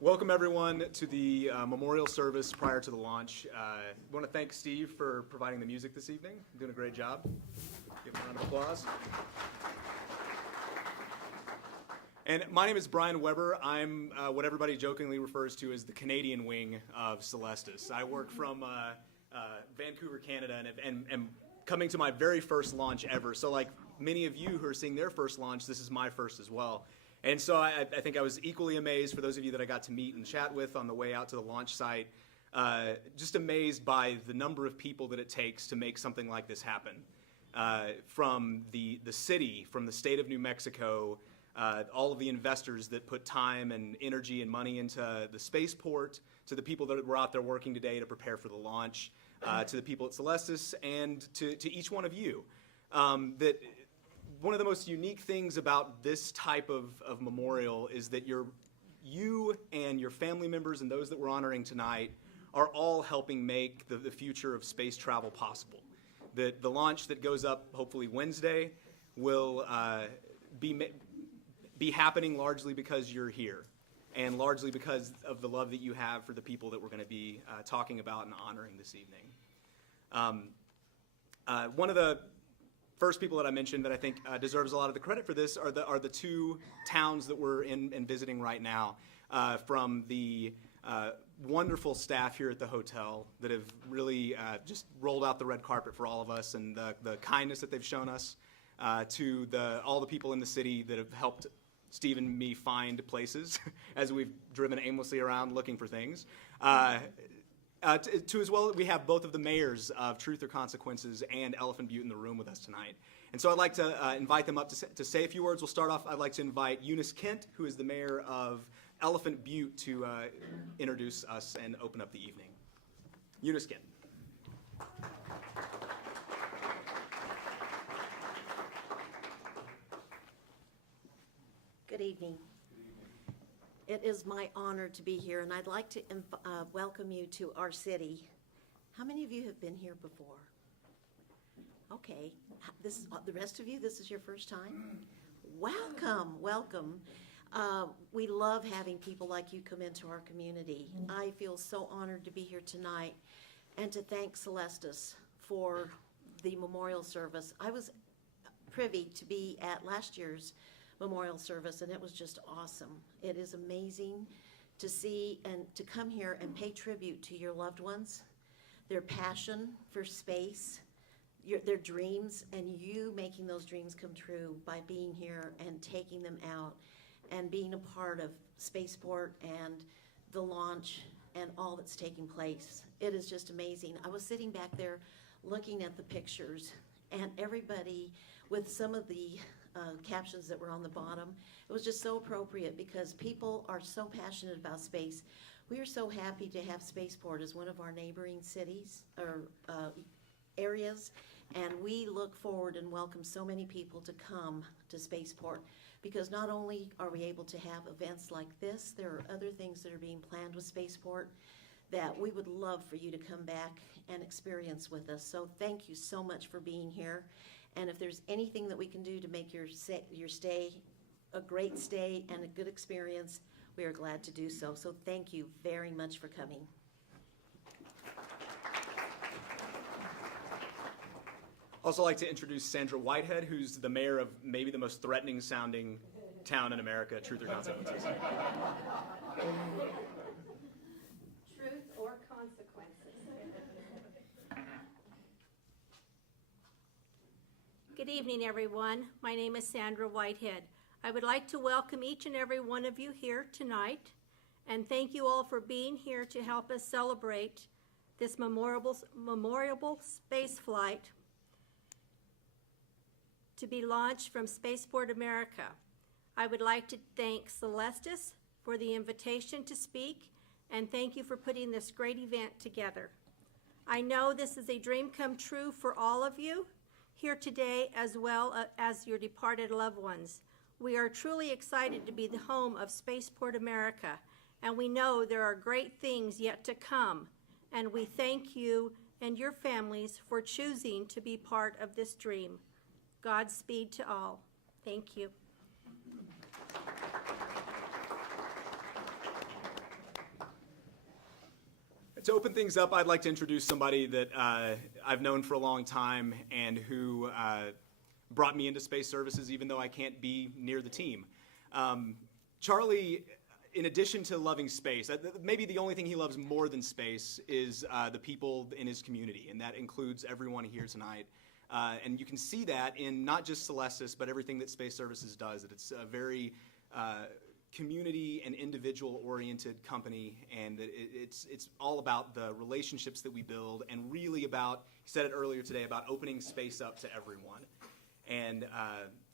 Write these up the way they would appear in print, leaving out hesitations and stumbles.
Welcome everyone to the memorial service prior to the launch. I want to thank Steve for providing the music this evening. Doing a great job. Give him a round of applause. And my name is Brian Weber. I'm what everybody jokingly refers to as the Canadian wing of Celestis. I work from Vancouver, Canada, and am coming to my very first launch ever. So like many of you who are seeing their first launch, this is my first as well. And so I think I was equally amazed, for those of you that I got to meet and chat with on the way out to the launch site, just amazed by the number of people that it takes to make something like this happen. From the city, from the state of New Mexico, all of the investors that put time and energy and money into the spaceport, to the people that were out there working today to prepare for the launch, to the people at Celestis, and to each one of you. That one of the most unique things about this type of memorial is that you and your family members and those that we're honoring tonight are all helping make the future of space travel possible. That the launch that goes up hopefully Wednesday will be happening largely because you're here, and largely because of the love that you have for the people that we're going to be talking about and honoring this evening. One of the first people that I mentioned that I think deserves a lot of the credit for this are the two towns that we're in and visiting right now, from the wonderful staff here at the hotel that have really just rolled out the red carpet for all of us, and the kindness that they've shown us, to all the people in the city that have helped Steve and me find places as we've driven aimlessly around looking for things. To as well, we have both of the mayors of Truth or Consequences and Elephant Butte in the room with us tonight. And so I'd like to invite them up to say a few words. We'll start off, I'd like to invite Eunice Kent, who is the mayor of Elephant Butte, to introduce us and open up the evening. Eunice Kent. Good evening. It is my honor to be here, and I'd like to welcome you to our city. How many of you have been here before? Okay, the rest of you, this is your first time? Welcome, welcome. We love having people like you come into our community. I feel so honored to be here tonight and to thank Celestis for the memorial service. I was privy to be at last year's memorial service, and it was just awesome. It is amazing to see and to come here and pay tribute to your loved ones, their passion for space, their dreams, and you making those dreams come true by being here and taking them out and being a part of Spaceport and the launch and all that's taking place. It is just amazing. I was sitting back there looking at the pictures, and everybody with some of the captions that were on the bottom. It was just so appropriate because people are so passionate about space. We are so happy to have Spaceport as one of our neighboring cities or areas, and we look forward and welcome so many people to come to Spaceport, because not only are we able to have events like this, there are other things that are being planned with Spaceport that we would love for you to come back and experience with us. So thank you so much for being here. And if there's anything that we can do to make your stay a great stay and a good experience, we are glad to do so. So thank you very much for coming. Also like to introduce Sandra Whitehead, who's the mayor of maybe the most threatening sounding town in America, Truth or Consequences. Truth or Consequences. Good evening, everyone. My name is Sandra Whitehead. I would like to welcome each and every one of you here tonight, and thank you all for being here to help us celebrate this memorable space flight to be launched from Spaceport America. I would like to thank Celestis for the invitation to speak, and thank you for putting this great event together. I know this is a dream come true for all of you here today, as well as your departed loved ones. We are truly excited to be the home of Spaceport America, and we know there are great things yet to come, and we thank you and your families for choosing to be part of this dream. Godspeed to all. Thank you. To open things up, I'd like to introduce somebody that I've known for a long time and who brought me into space services even though I can't be near the team. Charlie, in addition to loving space, maybe the only thing he loves more than space is the people in his community, and that includes everyone here tonight. And you can see that in not just Celestis, but everything that Space Services does. That it's a very community and individual-oriented company, and it's all about the relationships that we build, and really about, he said it earlier today, about opening space up to everyone. And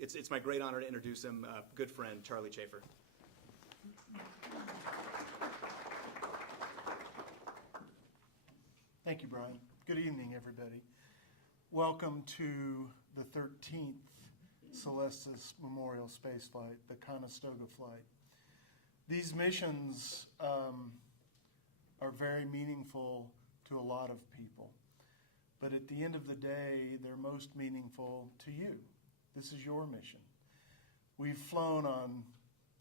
it's my great honor to introduce him, a good friend, Charlie Chafer. Thank you, Brian. Good evening, everybody. Welcome to the 13th Celestis Memorial Space Flight, the Conestoga flight. These missions are very meaningful to a lot of people, but at the end of the day, they're most meaningful to you. This is your mission. We've flown on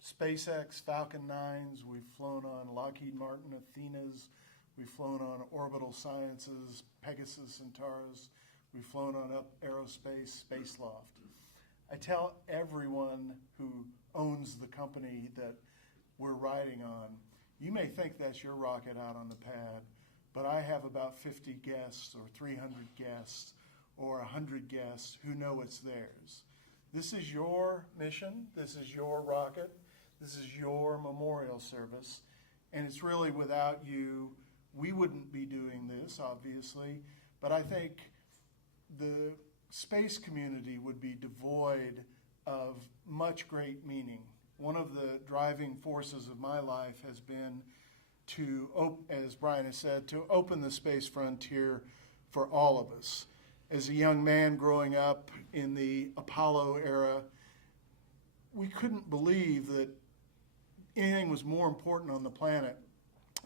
SpaceX Falcon 9s, we've flown on Lockheed Martin Athenas, we've flown on Orbital Sciences, Pegasus Centauros, we've flown on Up Aerospace, Spaceloft. I tell everyone who owns the company that we're riding on, you may think that's your rocket out on the pad, but I have about 50 guests or 300 guests or 100 guests who know it's theirs. This is your mission, this is your rocket, this is your memorial service, and it's really without you, we wouldn't be doing this, obviously, but I think the space community would be devoid of much great meaning. One of the driving forces of my life has been to, as Brian has said, to open the space frontier for all of us. As a young man growing up in the Apollo era, we couldn't believe that anything was more important on the planet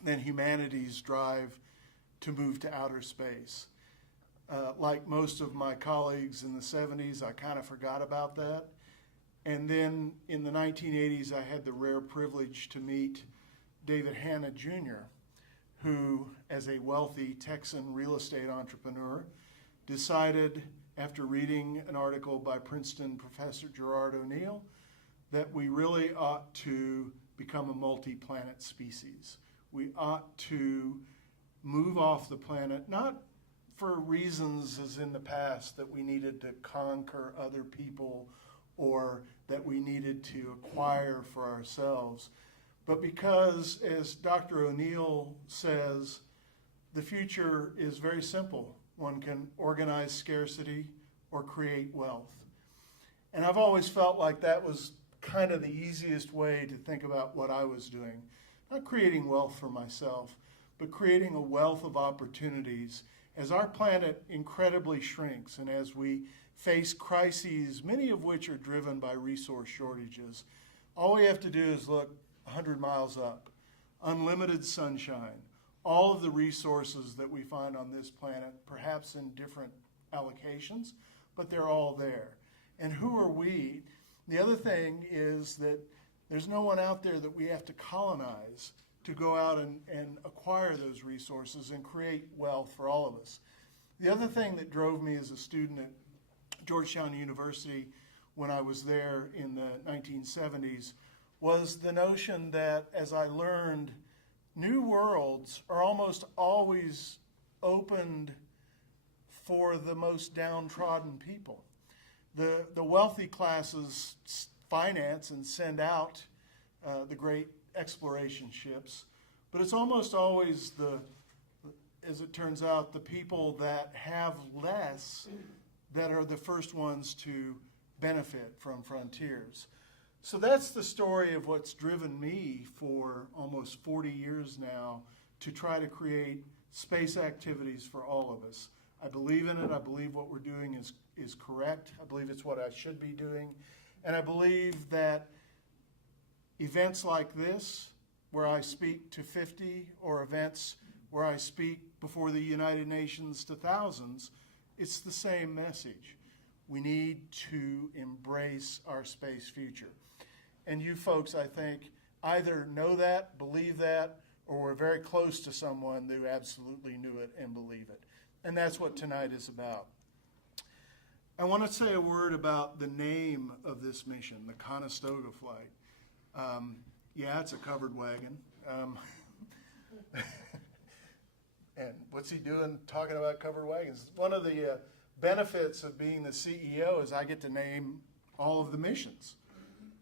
than humanity's drive to move to outer space. Like most of my colleagues in the 70s, I kind of forgot about that. And then in the 1980s, I had the rare privilege to meet David Hanna Jr., who, as a wealthy Texan real estate entrepreneur, decided, after reading an article by Princeton professor Gerard O'Neill, that we really ought to become a multi-planet species. We ought to move off the planet, not for reasons as in the past that we needed to conquer other people or that we needed to acquire for ourselves, but because, as Dr. O'Neill says, the future is very simple. One can organize scarcity or create wealth. And I've always felt like that was kind of the easiest way to think about what I was doing. Not creating wealth for myself, but creating a wealth of opportunities as our planet incredibly shrinks and as we face crises, many of which are driven by resource shortages. All we have to do is look 100 miles up. Unlimited sunshine, all of the resources that we find on this planet, perhaps in different allocations, but they're all there. And who are we? The other thing is that there's no one out there that we have to colonize to go out and acquire those resources and create wealth for all of us. The other thing that drove me as a student at Georgetown University when I was there in the 1970s was the notion that, as I learned, new worlds are almost always opened for the most downtrodden people. The wealthy classes finance and send out the great exploration ships, but it's almost always as it turns out, the people that have less that are the first ones to benefit from frontiers. So that's the story of what's driven me for almost 40 years now to try to create space activities for all of us. I believe in it. I believe what we're doing is correct. I believe it's what I should be doing. And I believe that events like this, where I speak to 50, or events where I speak before the United Nations to thousands, it's the same message. We need to embrace our space future. And you folks, I think, either know that, believe that, or we're very close to someone who absolutely knew it and believe it. And that's what tonight is about. I want to say a word about the name of this mission, the Conestoga Flight. Yeah, it's a covered wagon. And what's he doing talking about covered wagons? One of the benefits of being the CEO is I get to name all of the missions,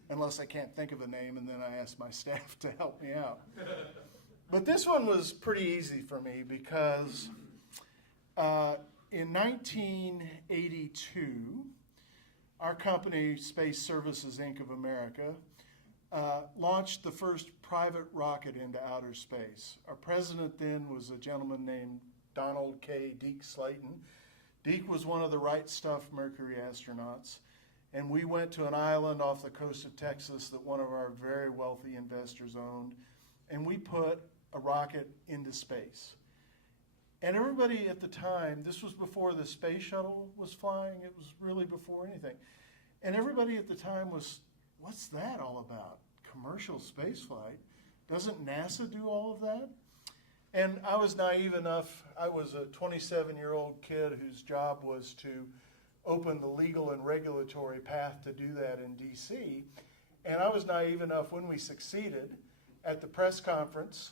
unless I can't think of a name, and then I ask my staff to help me out. But this one was pretty easy for me because in 1982, our company, Space Services, Inc. of America, launched the first private rocket into outer space. Our president then was a gentleman named Donald K. Deke Slayton. Deke was one of the Right Stuff Mercury astronauts, and we went to an island off the coast of Texas that one of our very wealthy investors owned, and we put a rocket into space. And everybody at the time, this was before the space shuttle was flying, it was really before anything, and everybody at the time was, what's that all about? Commercial space flight? Doesn't NASA do all of that? And I was naive enough, I was a 27-year-old kid whose job was to open the legal and regulatory path to do that in DC. And I was naive enough when we succeeded at the press conference,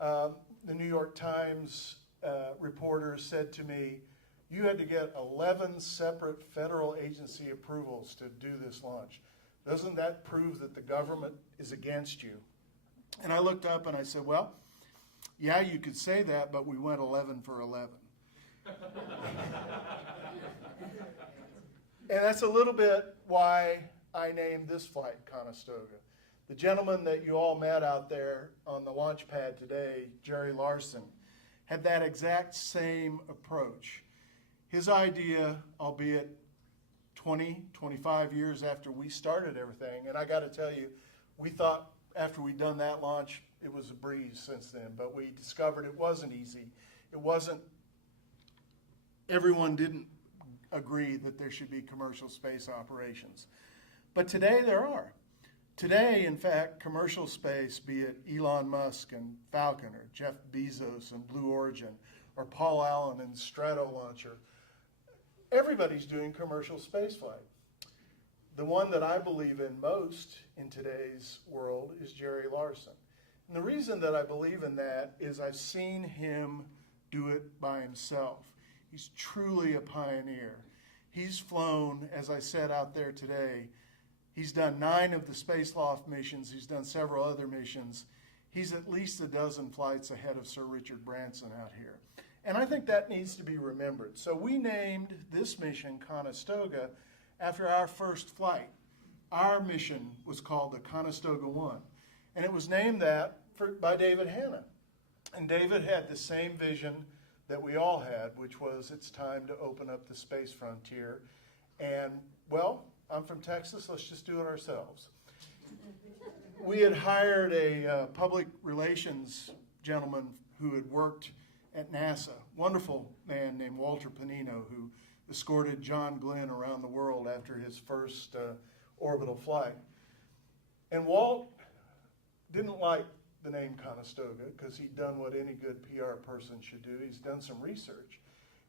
the New York Times reporter said to me, you had to get 11 separate federal agency approvals to do this launch. Doesn't that prove that the government is against you? And I looked up and I said, well, yeah, you could say that, but we went 11 for 11. And that's a little bit why I named this flight Conestoga. The gentleman that you all met out there on the launch pad today, Jerry Larson, had that exact same approach. His idea, albeit 20, 25 years after we started everything, and I got to tell you, we thought after we'd done that launch, it was a breeze since then, but we discovered it wasn't easy. It wasn't, everyone didn't agree that there should be commercial space operations. But today there are. Today, in fact, commercial space, be it Elon Musk and Falcon, or Jeff Bezos and Blue Origin, or Paul Allen and Stratolauncher, everybody's doing commercial space flight. The one that I believe in most in today's world is Jerry Larson. And the reason that I believe in that is I've seen him do it by himself. He's truly a pioneer. He's flown, as I said out there today, he's done 9 of the Space Loft missions. He's done several other missions. He's at least a dozen flights ahead of Sir Richard Branson out here. And I think that needs to be remembered. So we named this mission Conestoga after our first flight. Our mission was called the Conestoga 1. And it was named that by David Hanna. And David had the same vision that we all had, which was it's time to open up the space frontier. And, well, I'm from Texas, let's just do it ourselves. We had hired a public relations gentleman who had worked at NASA, wonderful man named Walter Panino, who escorted John Glenn around the world after his first orbital flight. And Walt didn't like the name Conestoga because he'd done what any good PR person should do. He's done some research.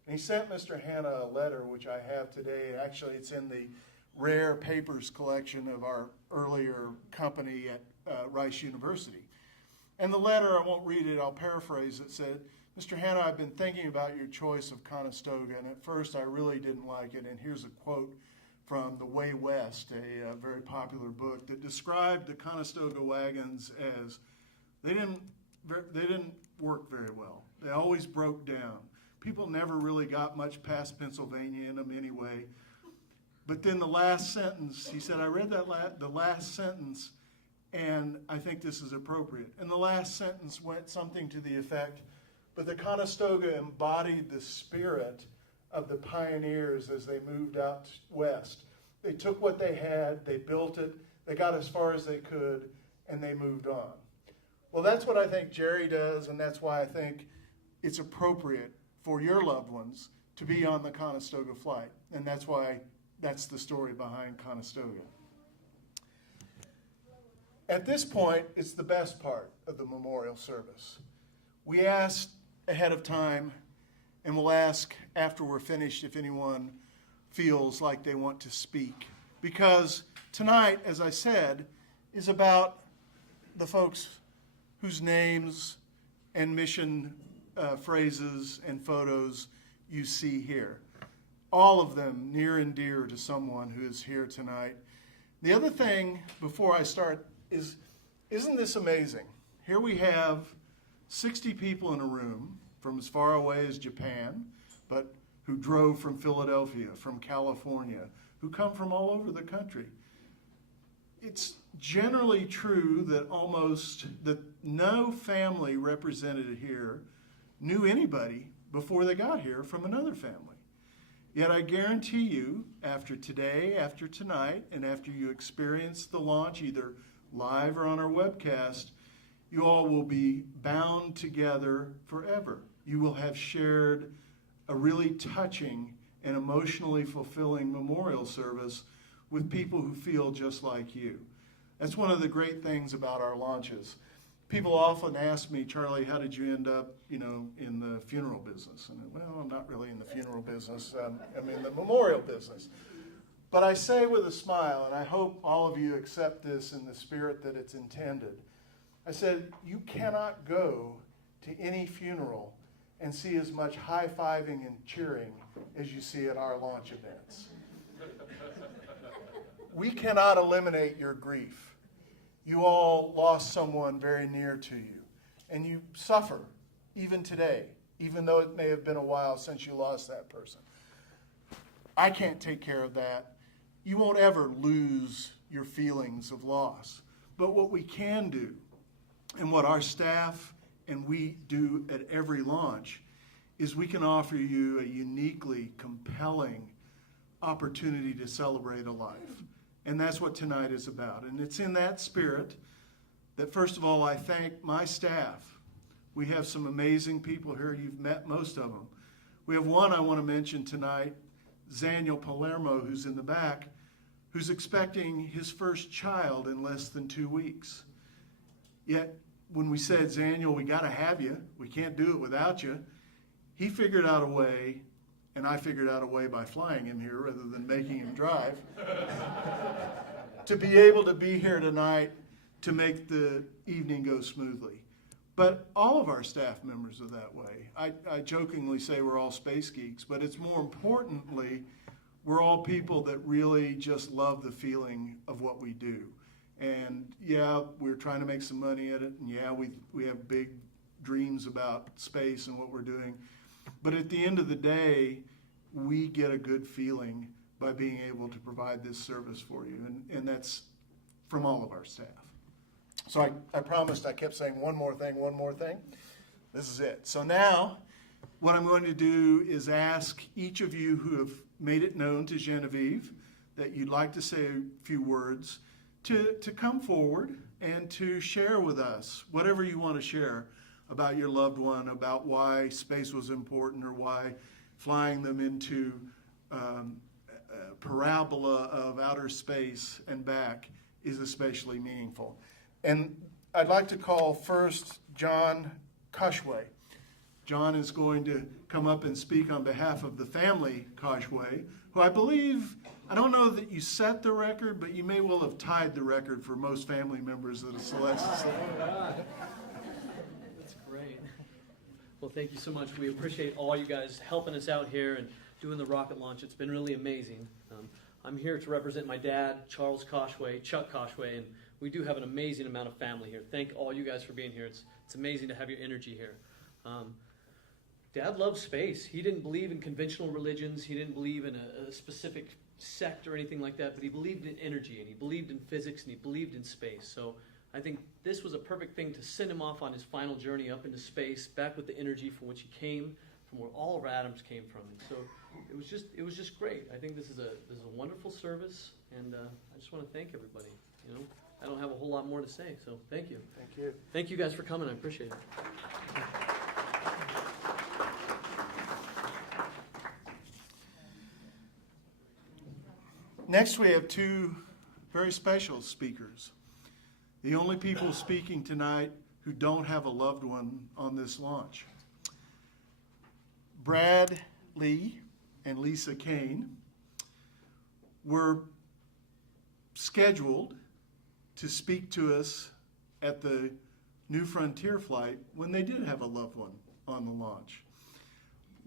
And he sent Mr. Hanna a letter, which I have today. Actually, it's in the rare papers collection of our earlier company at Rice University. And the letter, I won't read it, I'll paraphrase it, said, Mr. Hanna, I've been thinking about your choice of Conestoga, and at first I really didn't like it. And here's a quote from The Way West, a very popular book that described the Conestoga wagons as they didn't work very well. They always broke down. People never really got much past Pennsylvania in them anyway. But then the last sentence, he said, I read that the last sentence, and I think this is appropriate. And the last sentence went something to the effect, but the Conestoga embodied the spirit of the pioneers as they moved out west. They took what they had, they built it, they got as far as they could, and they moved on. Well, that's what I think Jerry does, and that's why I think it's appropriate for your loved ones to be on the Conestoga flight. And that's why that's the story behind Conestoga. At this point, it's the best part of the memorial service. We asked ahead of time, and we'll ask after we're finished if anyone feels like they want to speak. Because tonight, as I said, is about the folks whose names and mission phrases and photos you see here. All of them near and dear to someone who is here tonight. The other thing, before I start, is, isn't this amazing? Here we have 60 people in a room from as far away as Japan, but who drove from Philadelphia, from California, who come from all over the country. It's generally true that no family represented here knew anybody before they got here from another family. Yet I guarantee you, after today, after tonight, and after you experience the launch, either live or on our webcast, you all will be bound together forever. You will have shared a really touching and emotionally fulfilling memorial service with people who feel just like you. That's one of the great things about our launches. People often ask me, Charlie, how did you end up, in the funeral business? And well, I'm not really in the funeral business. I'm in the memorial business. But I say with a smile, and I hope all of you accept this in the spirit that it's intended. I said, you cannot go to any funeral and see as much high-fiving and cheering as you see at our launch events. We cannot eliminate your grief. You all lost someone very near to you, and you suffer even today, even though it may have been a while since you lost that person. I can't take care of that. You won't ever lose your feelings of loss. But what we can do, and what our staff and we do at every launch, is we can offer you a uniquely compelling opportunity to celebrate a life. And that's what tonight is about. And it's in that spirit that, first of all, I thank my staff. We have some amazing people here. You've met most of them. We have one I want to mention tonight, Zaniel Palermo, who's in the back, who's expecting his first child in less than 2 weeks. Yet, when we said, Zaniel, we got to have you. We can't do it without you. He figured out a way, and I figured out a way by flying him here rather than making him drive, to be able to be here tonight to make the evening go smoothly. But all of our staff members are that way. I jokingly say we're all space geeks, but it's more importantly, we're all people that really just love the feeling of what we do. And yeah, we're trying to make some money at it, and yeah, we have big dreams about space and what we're doing. But at the end of the day, we get a good feeling by being able to provide this service for you, and that's from all of our staff. So I promised, I kept saying one more thing. This is it. So now, what I'm going to do is ask each of you who have made it known to Genevieve that you'd like to say a few words to come forward and to share with us whatever you want to share about your loved one, about why space was important, or why flying them into a parabola of outer space and back is especially meaningful. And I'd like to call first John Koshway. John is going to come up and speak on behalf of the family Koshway, who I believe, I don't know that you set the record, but you may well have tied the record for most family members of the Celestis. That's great. Well, thank you so much. We appreciate all you guys helping us out here and doing the rocket launch. It's been really amazing. I'm here to represent my dad, Charles Koshway, Chuck Koshway, and we do have an amazing amount of family here. Thank all you guys for being here. It's amazing to have your energy here. Dad loved space. He didn't believe in conventional religions. He didn't believe in a specific sect or anything like that, but he believed in energy, and he believed in physics, and he believed in space. So I think this was a perfect thing to send him off on his final journey up into space, back with the energy from which he came, from where all of our atoms came from. And so it was just great. I think this is a wonderful service, and I just want to thank everybody. I don't have a whole lot more to say, so thank you. Thank you. Thank you guys for coming. I appreciate it. Next, we have two very special speakers. the only people speaking tonight who don't have a loved one on this launch. Brad Lee and Lisa Kane were scheduled to speak to us at the New Frontier flight when they did have a loved one on the launch.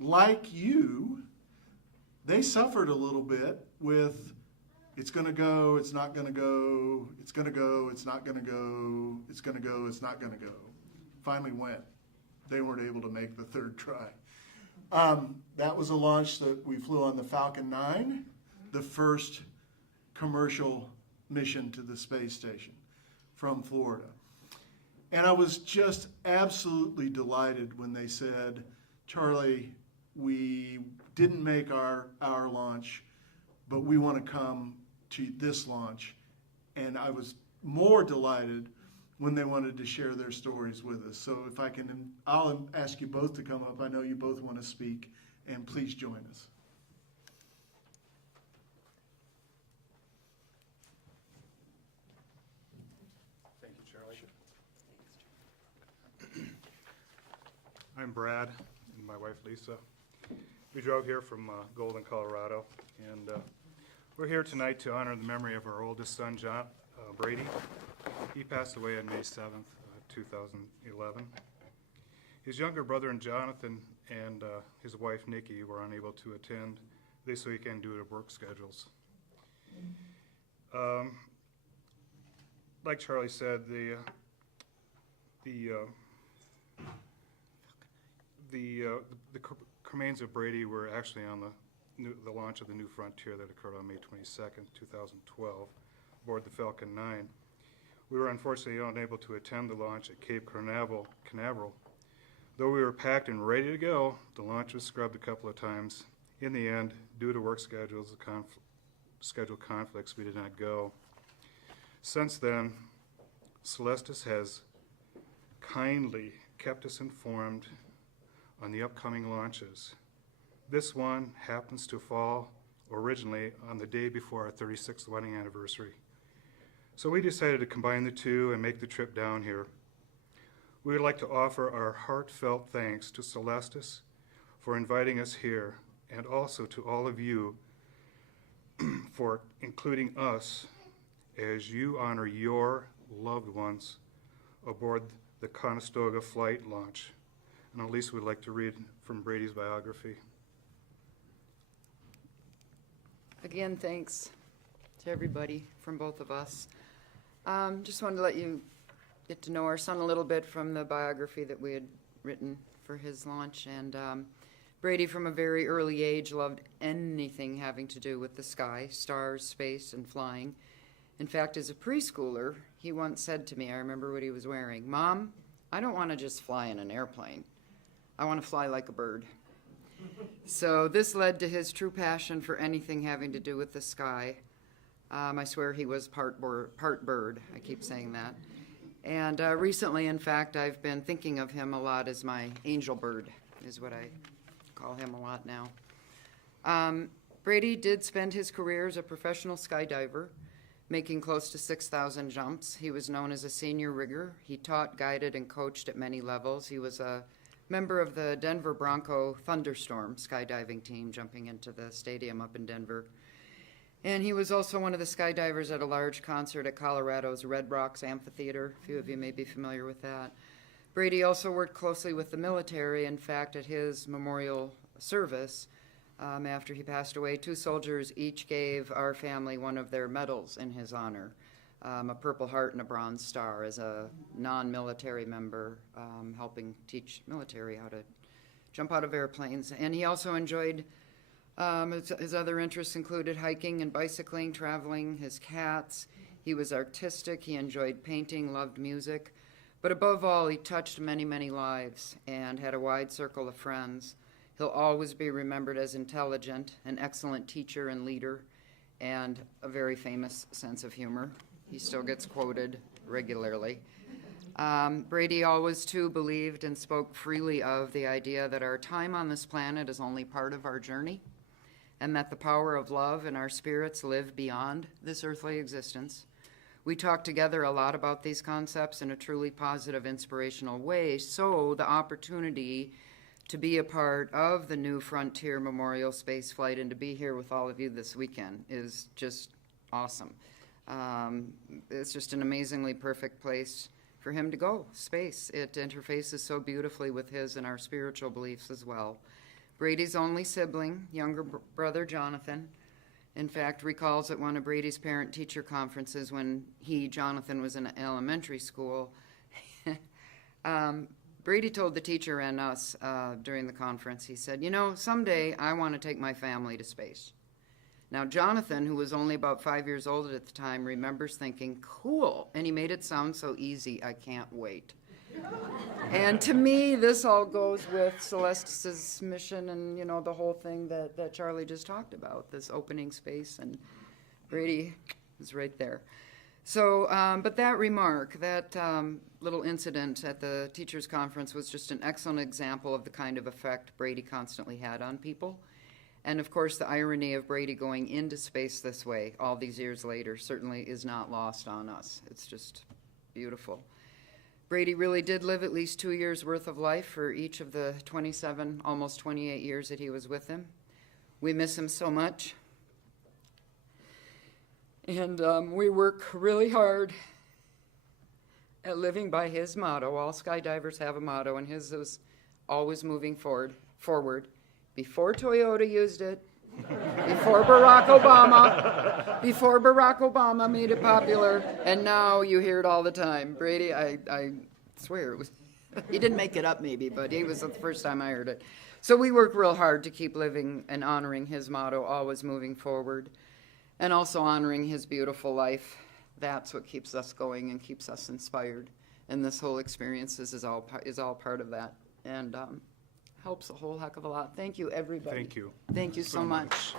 Like you, they suffered a little bit with it's going to go, it's not going to go, it's going to go, it's not going to go, it's going to go, it's not going to go. Finally went. They weren't able to make the third try. That was a launch that we flew on the Falcon 9, the first commercial mission to the space station from Florida. And I was just absolutely delighted when they said, Charlie, we didn't make our launch, but we want to come to this launch. And I was more delighted when they wanted to share their stories with us. So if I can, I'll ask you both to come up. I know you both want to speak, and please join us. Thank you, Charlie. I'm Brad and my wife Lisa. We drove here from Golden, Colorado, and we're here tonight to honor the memory of our oldest son, John Brady. He passed away on May 7th, 2011. His younger brother Jonathan and his wife Nikki were unable to attend this weekend due to work schedules. Like Charlie said, the remains of Brady were actually on the launch of the New Frontier that occurred on May 22nd, 2012, aboard the Falcon 9. We were unfortunately unable to attend the launch at Cape Canaveral. Though we were packed and ready to go, the launch was scrubbed a couple of times. In the end, due to work schedules, schedule conflicts, we did not go. Since then, Celestis has kindly kept us informed on the upcoming launches. This one happens to fall originally on the day before our 36th wedding anniversary. So we decided to combine the two and make the trip down here. We would like to offer our heartfelt thanks to Celestis for inviting us here, and also to all of you for including us as you honor your loved ones aboard the Conestoga flight launch. And Elise would like to read from Brady's biography. Again, thanks to everybody from both of us. Just wanted to let you get to know our son a little bit from the biography that we had written for his launch. And Brady, from a very early age, loved anything having to do with the sky, stars, space, and flying. In fact, as a preschooler, he once said to me, I remember what he was wearing, "Mom, I don't want to just fly in an airplane. I want to fly like a bird." So this led to his true passion for anything having to do with the sky. I swear he was part bird. I keep saying that. And recently, in fact, I've been thinking of him a lot as my angel bird, is what I call him a lot now. Brady did spend his career as a professional skydiver, making close to 6,000 jumps. He was known as a senior rigger. He taught, guided, and coached at many levels. He was a member of the Denver Bronco Thunderstorm skydiving team, jumping into the stadium up in Denver. And he was also one of the skydivers at a large concert at Colorado's Red Rocks Amphitheater. A few of you may be familiar with that. Brady also worked closely with the military. In fact, at his memorial service, after he passed away, 2 soldiers each gave our family one of their medals in his honor, a Purple Heart and a Bronze Star, as a non-military member, helping teach military how to jump out of airplanes. And he also enjoyed, his other interests included hiking and bicycling, traveling, his cats. He was artistic, he enjoyed painting, loved music. But above all, he touched many, many lives and had a wide circle of friends. He'll always be remembered as intelligent, an excellent teacher and leader, and a very famous sense of humor. He still gets quoted regularly. Brady always, too, believed and spoke freely of the idea that our time on this planet is only part of our journey, and that the power of love in our spirits live beyond this earthly existence. We talked together a lot about these concepts in a truly positive, inspirational way, so the opportunity to be a part of the New Frontier Memorial Space Flight and to be here with all of you this weekend is just awesome. It's just an amazingly perfect place for him to go, space. It interfaces so beautifully with his and our spiritual beliefs as well. Brady's only sibling, younger brother Jonathan, in fact, recalls at one of Brady's parent-teacher conferences when Jonathan, was in elementary school. Brady told the teacher and us during the conference, he said, you know, someday I want to take my family to space. Now, Jonathan, who was only about 5 years old at the time, remembers thinking, cool, and he made it sound so easy, I can't wait. And to me, this all goes with Celestis' mission and, you know, the whole thing that Charlie just talked about, this opening space, and Brady is right there. So, but that remark, that little incident at the teachers' conference was just an excellent example of the kind of effect Brady constantly had on people. And of course, the irony of Brady going into space this way all these years later certainly is not lost on us. It's just beautiful. Brady really did live at least 2 years' worth of life for each of the 27, almost 28 years that he was with him. We miss him so much. And we work really hard at living by his motto. All skydivers have a motto, and his is always moving forward. Before Toyota used it, before Barack Obama made it popular, and now you hear it all the time. Brady, I swear it was, he didn't make it up maybe, but it was the first time I heard it. So we work real hard to keep living and honoring his motto, always moving forward, and also honoring his beautiful life. That's what keeps us going and keeps us inspired. And this whole experience is all part of that, and helps a whole heck of a lot. Thank you, everybody. Thank you. Thank you so much.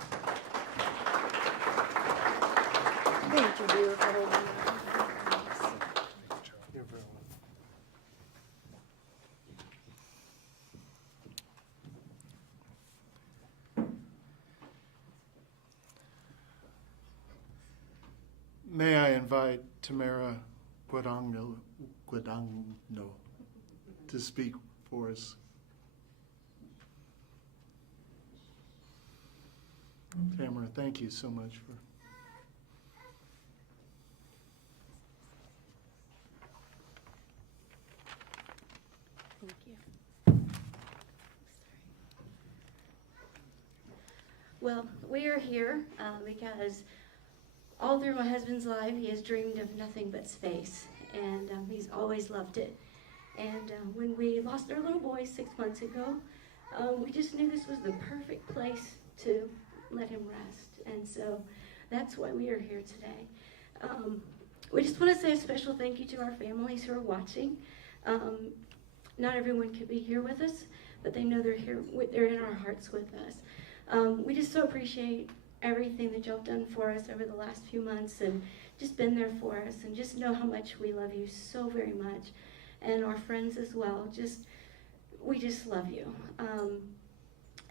Thank you, dear, for holding that. You're very welcome. May I invite Tamara Guadagno to speak for us. Tamara, thank you so much for. Thank you. Well, we are here because all through my husband's life, he has dreamed of nothing but space, and he's always loved it. And when we lost our little boy 6 months ago, we just knew this was the perfect place to let him rest. And so that's why we are here today. We just want to say a special thank you to our families who are watching. Not everyone could be here with us, but they know they're here. They're in our hearts with us. We just so appreciate everything that y'all have done for us over the last few months and just been there for us, and just know how much we love you so very much, and our friends as well. We just love you.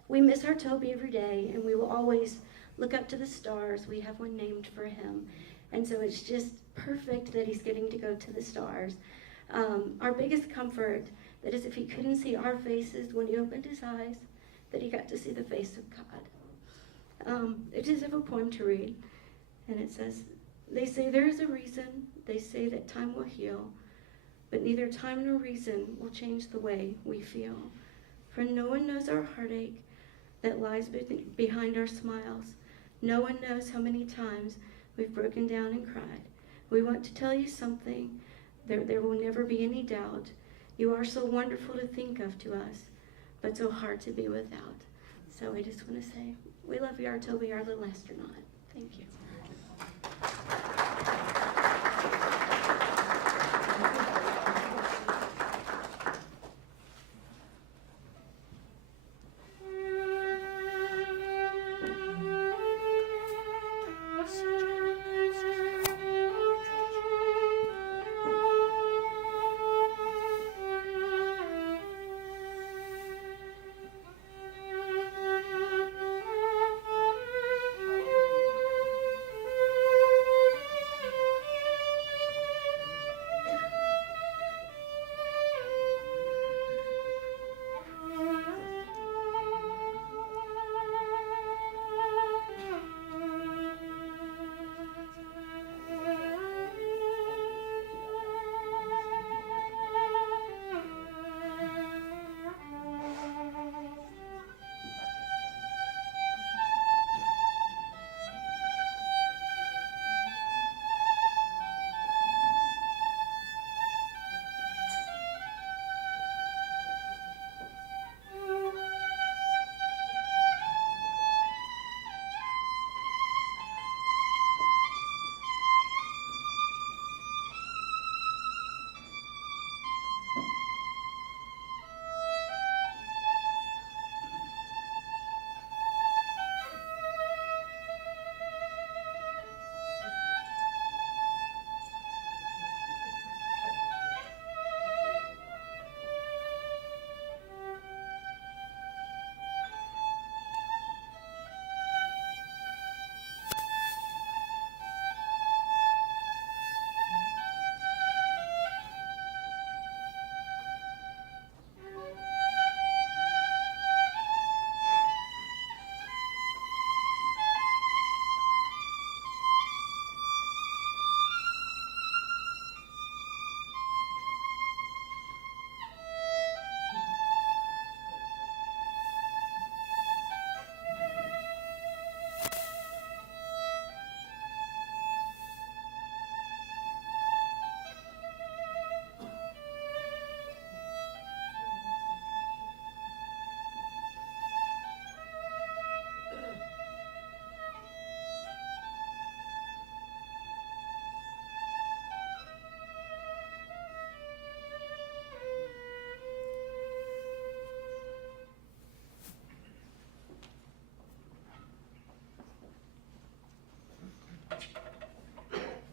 We miss our Toby every day, and we will always look up to the stars. We have one named for him, and so it's just perfect that he's getting to go to the stars. Our biggest comfort, that is, if he couldn't see our faces when he opened his eyes, that he got to see the face of God. I just have a poem to read, and it says, they say there is a reason, they say that time will heal, but neither time nor reason will change the way we feel. For no one knows our heartache that lies behind our smiles. No one knows how many times we've broken down and cried. We want to tell you something, there will never be any doubt. You are so wonderful to think of to us, but so hard to be without. So I just want to say, we love you, our Toby, our little astronaut. Thank you.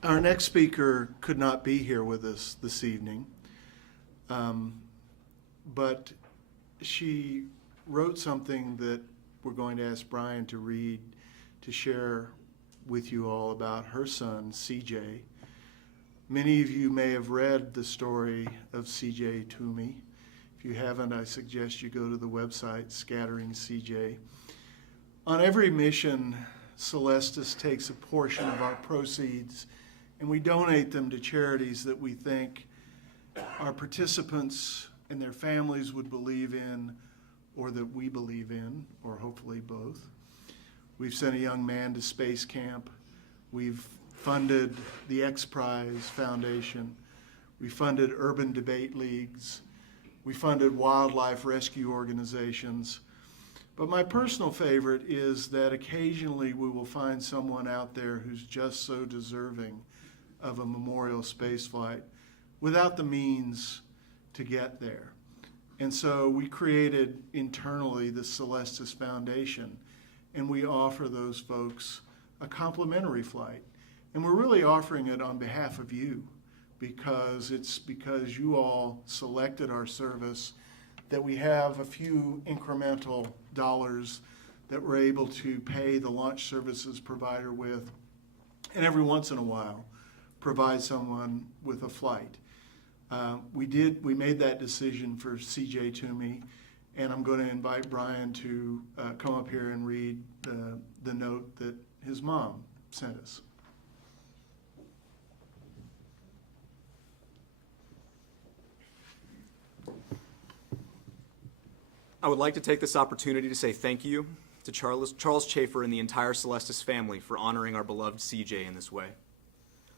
Our next speaker could not be here with us this evening, but she wrote something that we're going to ask Brian to read to share with you all about her son, CJ. Many of you may have read the story of CJ Toomey. If you haven't, I suggest you go to the website, Scattering CJ. On every mission, Celestis takes a portion of our proceeds and we donate them to charities that we think our participants and their families would believe in, or that we believe in, or hopefully both. We've sent a young man to space camp. We've funded the X Prize Foundation. We funded urban debate leagues. We funded wildlife rescue organizations. But my personal favorite is that occasionally we will find someone out there who's just so deserving of a memorial spaceflight without the means to get there. And so we created internally the Celestis Foundation, and we offer those folks a complimentary flight. And we're really offering it on behalf of you, because it's because you all selected our service that we have a few incremental dollars that we're able to pay the launch services provider with, and every once in a while provide someone with a flight. We made that decision for CJ Toomey, and I'm going to invite Brian to come up here and read the note that his mom sent us. I would like to take this opportunity to say thank you to Charles Chafer and the entire Celestis family for honoring our beloved CJ in this way.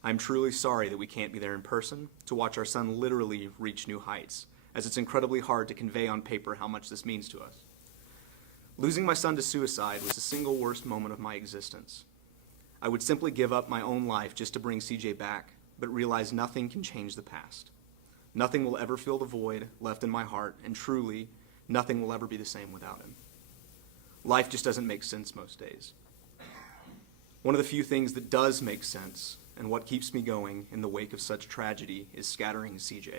I'm truly sorry that we can't be there in person to watch our son literally reach new heights, as it's incredibly hard to convey on paper how much this means to us. Losing my son to suicide was the single worst moment of my existence. I would simply give up my own life just to bring CJ back, but realize nothing can change the past. Nothing will ever fill the void left in my heart, and truly, nothing will ever be the same without him. Life just doesn't make sense most days. One of the few things that does make sense, and what keeps me going in the wake of such tragedy, is scattering CJ.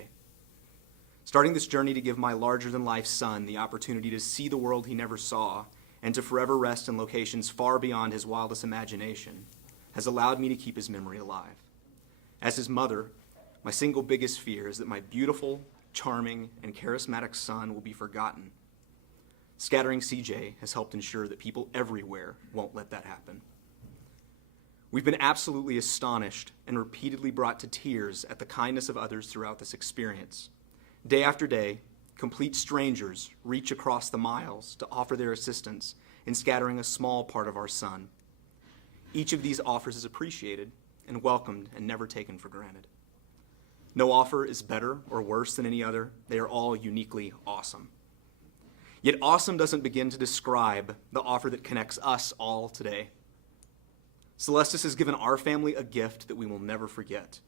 Starting this journey to give my larger-than-life son the opportunity to see the world he never saw and to forever rest in locations far beyond his wildest imagination has allowed me to keep his memory alive. As his mother, my single biggest fear is that my beautiful, charming, and charismatic son will be forgotten. Scattering CJ has helped ensure that people everywhere won't let that happen. We've been absolutely astonished and repeatedly brought to tears at the kindness of others throughout this experience. Day after day, complete strangers reach across the miles to offer their assistance in scattering a small part of our sun. Each of these offers is appreciated and welcomed and never taken for granted. No offer is better or worse than any other. They are all uniquely awesome. Yet awesome doesn't begin to describe the offer that connects us all today. Celestis has given our family a gift that we will never forget.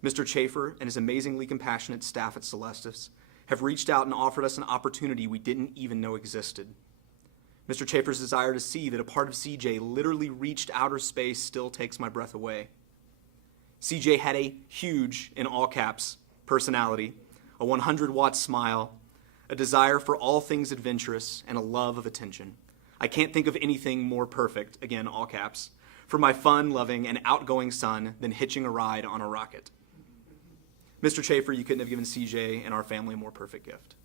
Mr. Chafer and his amazingly compassionate staff at Celestis have reached out and offered us an opportunity we didn't even know existed. Mr. Chafer's desire to see that a part of CJ literally reached outer space still takes my breath away. CJ had a huge, in all caps, personality, a 100-watt smile, a desire for all things adventurous, and a love of attention. I can't think of anything more perfect, again, all caps, for my fun-loving and outgoing son than hitching a ride on a rocket. Mr. Chafer, you couldn't have given CJ and our family a more perfect gift.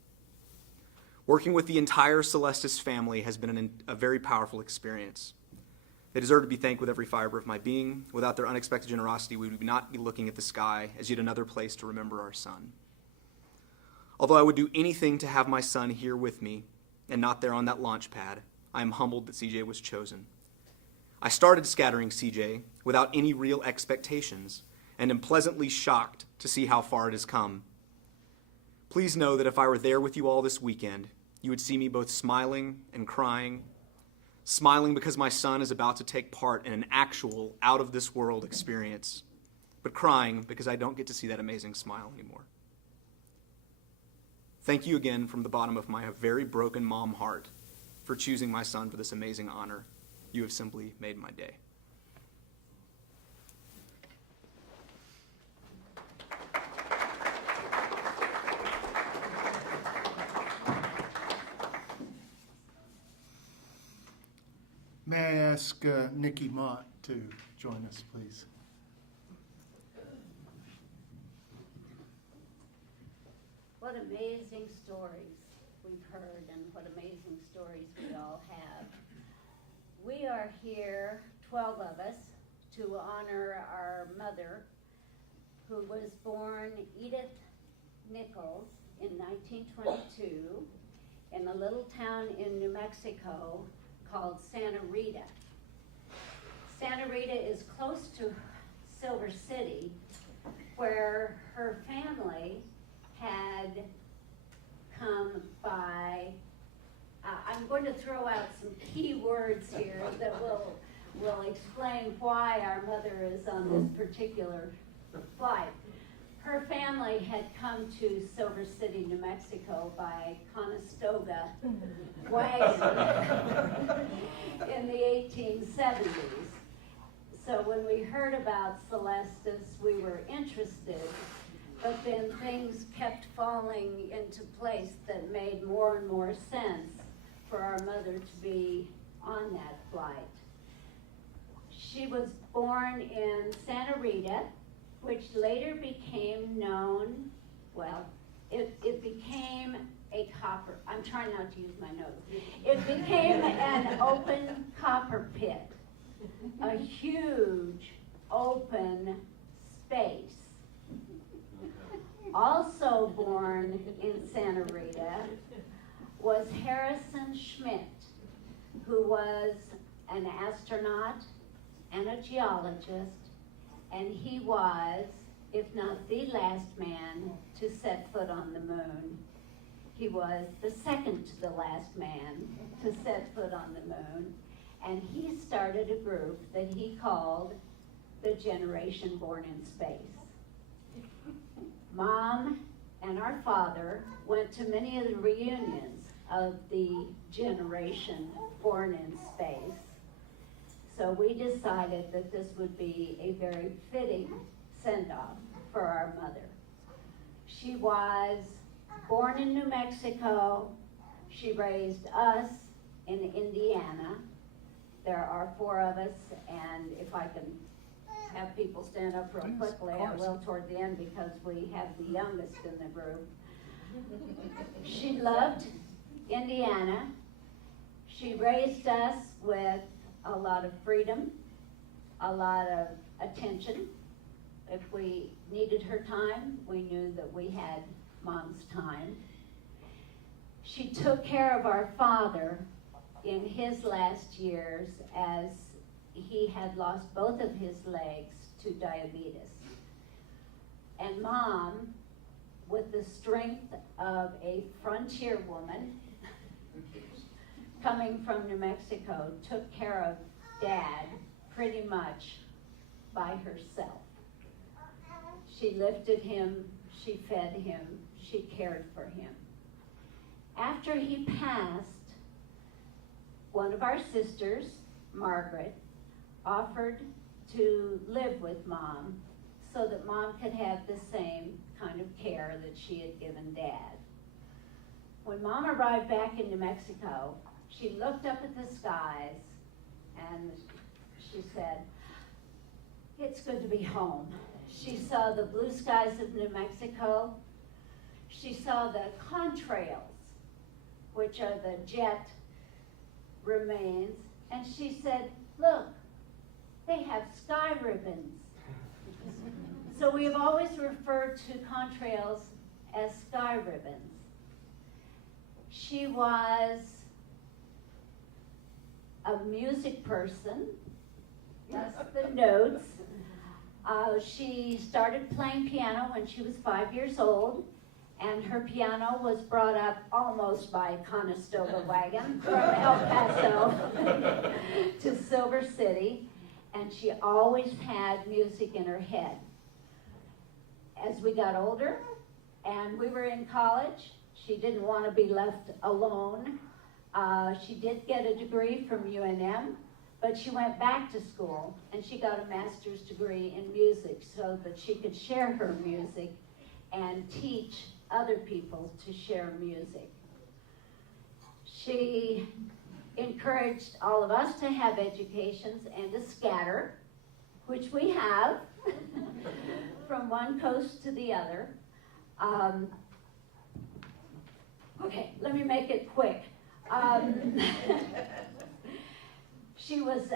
Working with the entire Celestis family has been a very powerful experience. They deserve to be thanked with every fiber of my being. Without their unexpected generosity, we would not be looking at the sky as yet another place to remember our son. Although I would do anything to have my son here with me and not there on that launch pad, I am humbled that CJ was chosen. I started scattering CJ without any real expectations and am pleasantly shocked to see how far it has come. Please know that if I were there with you all this weekend, you would see me both smiling and crying. Smiling because my son is about to take part in an actual out-of-this-world experience, but crying because I don't get to see that amazing smile anymore. Thank you again from the bottom of my very broken mom heart for choosing my son for this amazing honor. You have simply made my day. May I ask Nikki Mott to join us, please? What amazing stories we've heard and what amazing stories we all have. We are here, 12 of us, to honor our mother, who was born Edith Nichols in 1922 in a little town in New Mexico called Santa Rita. Santa Rita is close to Silver City, where her family had come by. I'm going to throw out some key words here that will explain why our mother is on this particular flight. Her family had come to Silver City, New Mexico by Conestoga wagon in the 1870s. So when we heard about Celestis, we were interested, but then things kept falling into place that made more and more sense for our mother to be on that flight. She was born in Santa Rita, which later became known, well, it became a copper, I'm trying not to use my notes. It became an open copper pit, a huge open space. Also born in Santa Rita was Harrison Schmidt, who was an astronaut and a geologist, and he was, if not the last man, to set foot on the moon. He was the second to the last man to set foot on the moon, and he started a group that he called the Generation Born in Space. Mom and our father went to many of the reunions of the Generation Born in Space. So we decided that this would be a very fitting send-off for our mother. She was born in New Mexico. She raised us in Indiana. There are 4 of us, and if I can have people stand up real quickly, I will toward the end because we have the youngest in the group. She loved Indiana. She raised us with a lot of freedom, a lot of attention. If we needed her time, we knew that we had Mom's time. She took care of our father in his last years as he had lost both of his legs to diabetes. And Mom, with the strength of a frontier woman coming from New Mexico, took care of Dad pretty much by herself. She lifted him, she fed him, she cared for him. After he passed, one of our sisters, Margaret, offered to live with Mom so that Mom could have the same kind of care that she had given Dad. When Mom arrived back in New Mexico, she looked up at the skies and she said, "It's good to be home." She saw the blue skies of New Mexico. She saw the contrails, which are the jet remains, and she said, "Look, they have sky ribbons." So we have always referred to contrails as sky ribbons. She was a music person, that's the notes. She started playing piano when she was 5 years old, and her piano was brought up almost by Conestoga wagon from El Paso to Silver City, and she always had music in her head. As we got older and we were in college, she didn't want to be left alone. She did get a degree from UNM, but she went back to school and she got a master's degree in music so that she could share her music and teach other people to share music. She encouraged all of us to have educations and to scatter, which we have from one coast to the other. Okay, let me make it quick. She was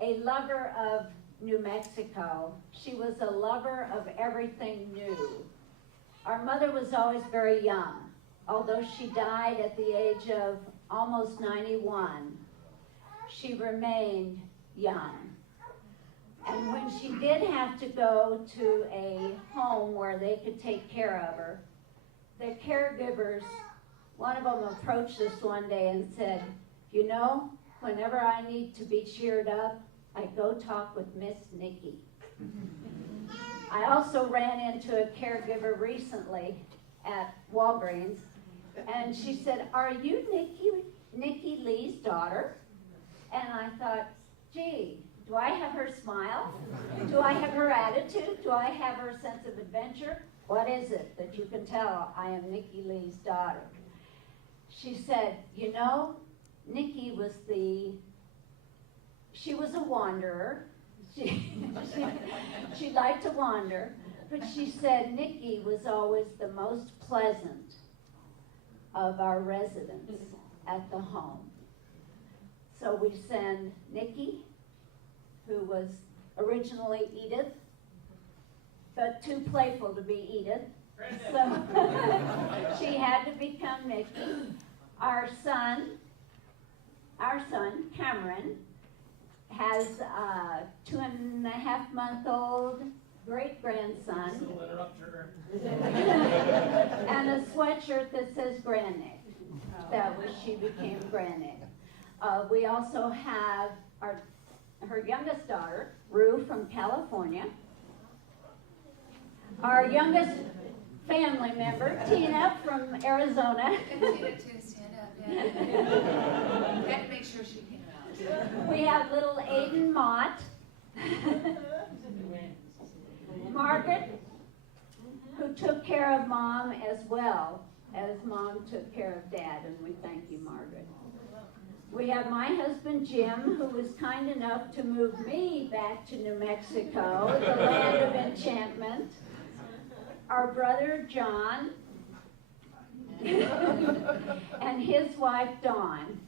a lover of New Mexico. She was a lover of everything new. Our mother was always very young. Although she died at the age of almost 91, she remained young. And when she did have to go to a home where they could take care of her, the caregivers, one of them approached us one day and said, you know, whenever I need to be cheered up, I go talk with Miss Nikki. I also ran into a caregiver recently at Walgreens, and she said, are you Nikki Lee's daughter? And I thought, gee, do I have her smile? Do I have her attitude? Do I have her sense of adventure? What is it that you can tell I am Nikki Lee's daughter? She said, you know, Nikki was she was a wanderer. She liked to wander, but she said Nikki was always the most pleasant of our residents at the home. So we send Nikki, who was originally Edith, but too playful to be Edith, so she had to become Nikki. Our son, Cameron, has a 2.5-month-old great-grandson and a sweatshirt that says Grand Nick. That was, she became Grand Nick. We also have her youngest daughter, Rue, from California. Our youngest family member, Tina, from Arizona. Tina to stand up, yeah. Had to make sure she came out. We have little Aiden Mott. Margaret, who took care of Mom as well as Mom took care of Dad, and we thank you, Margaret. We have my husband, Jim, who was kind enough to move me back to New Mexico, the land of enchantment. Our brother, John, and his wife, Dawn,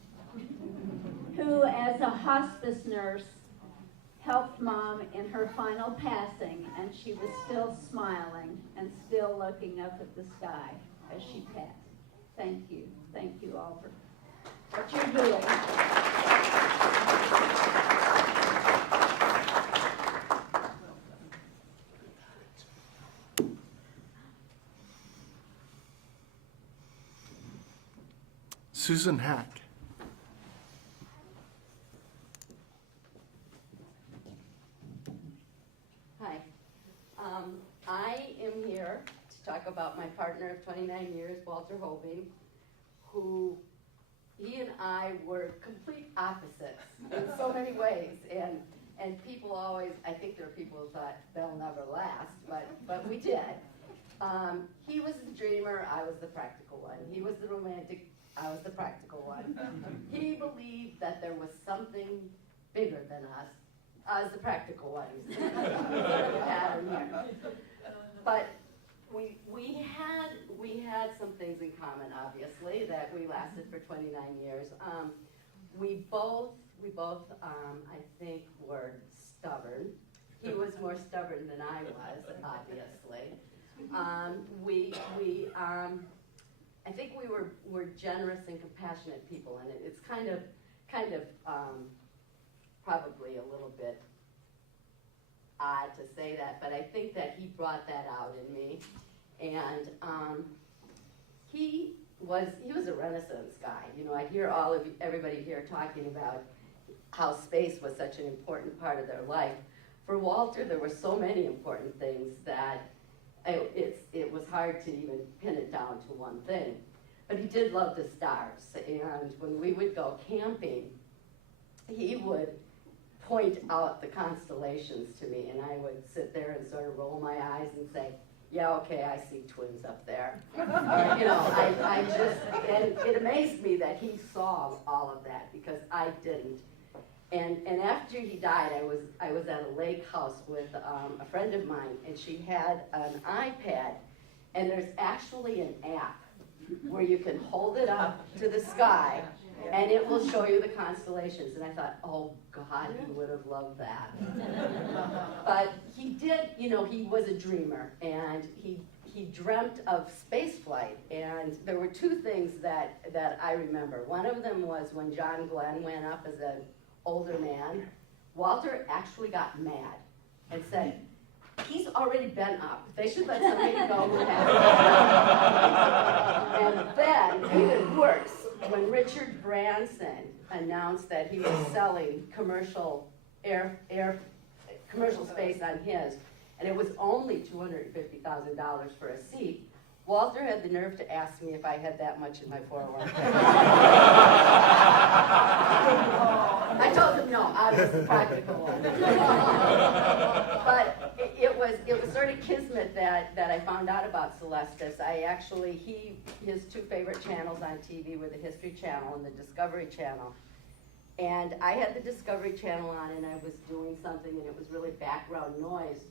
who, as a hospice nurse, helped Mom in her final passing, and she was still smiling and still looking up at the sky as she passed. Thank you. Thank you all for what you're doing. Susan Hack. Hi. I am here to talk about my partner of 29 years, Walter Hobing, who he and I were complete opposites in so many ways. And people always, I think there are people who thought they'll never last, but we did. He was the dreamer, I was the practical one. He was the romantic, I was the practical one. He believed that there was something bigger than us. I was the practical ones. Sort of a pattern here. But we had some things in common, obviously, that we lasted for 29 years. We both, I think, were stubborn. He was more stubborn than I was, obviously. I think we were generous and compassionate people, and it's kind of probably a little bit odd to say that, but I think that he brought that out in me. And he was a Renaissance guy. You know, I hear everybody here talking about how space was such an important part of their life. For Walter, there were so many important things that it was hard to even pin it down to one thing. But he did love the stars, and when we would go camping, he would point out the constellations to me, and I would sit there and sort of roll my eyes and say, yeah, okay, I see twins up there. I just, and it amazed me that he saw all of that because I didn't. And after he died, I was at a lake house with a friend of mine, and she had an iPad, and there's actually an app where you can hold it up to the sky, and it will show you the constellations. And I thought, oh God, he would have loved that. But he did, he was a dreamer, and he dreamt of space flight. And there were two things that I remember. One of them was when John Glenn went up as an older man, Walter actually got mad and said, he's already been up. They should let somebody go who hasn't. And then, even worse, when Richard Branson announced that he was selling commercial space on his, and it was only $250,000 for a seat, Walter had the nerve to ask me if I had that much in my 401k. I told him no, I was the practical one. But it was sort of kismet that I found out about Celestis. His two favorite channels on TV were the History Channel and the Discovery Channel. And I had the Discovery Channel on, and I was doing something, and it was really background noise.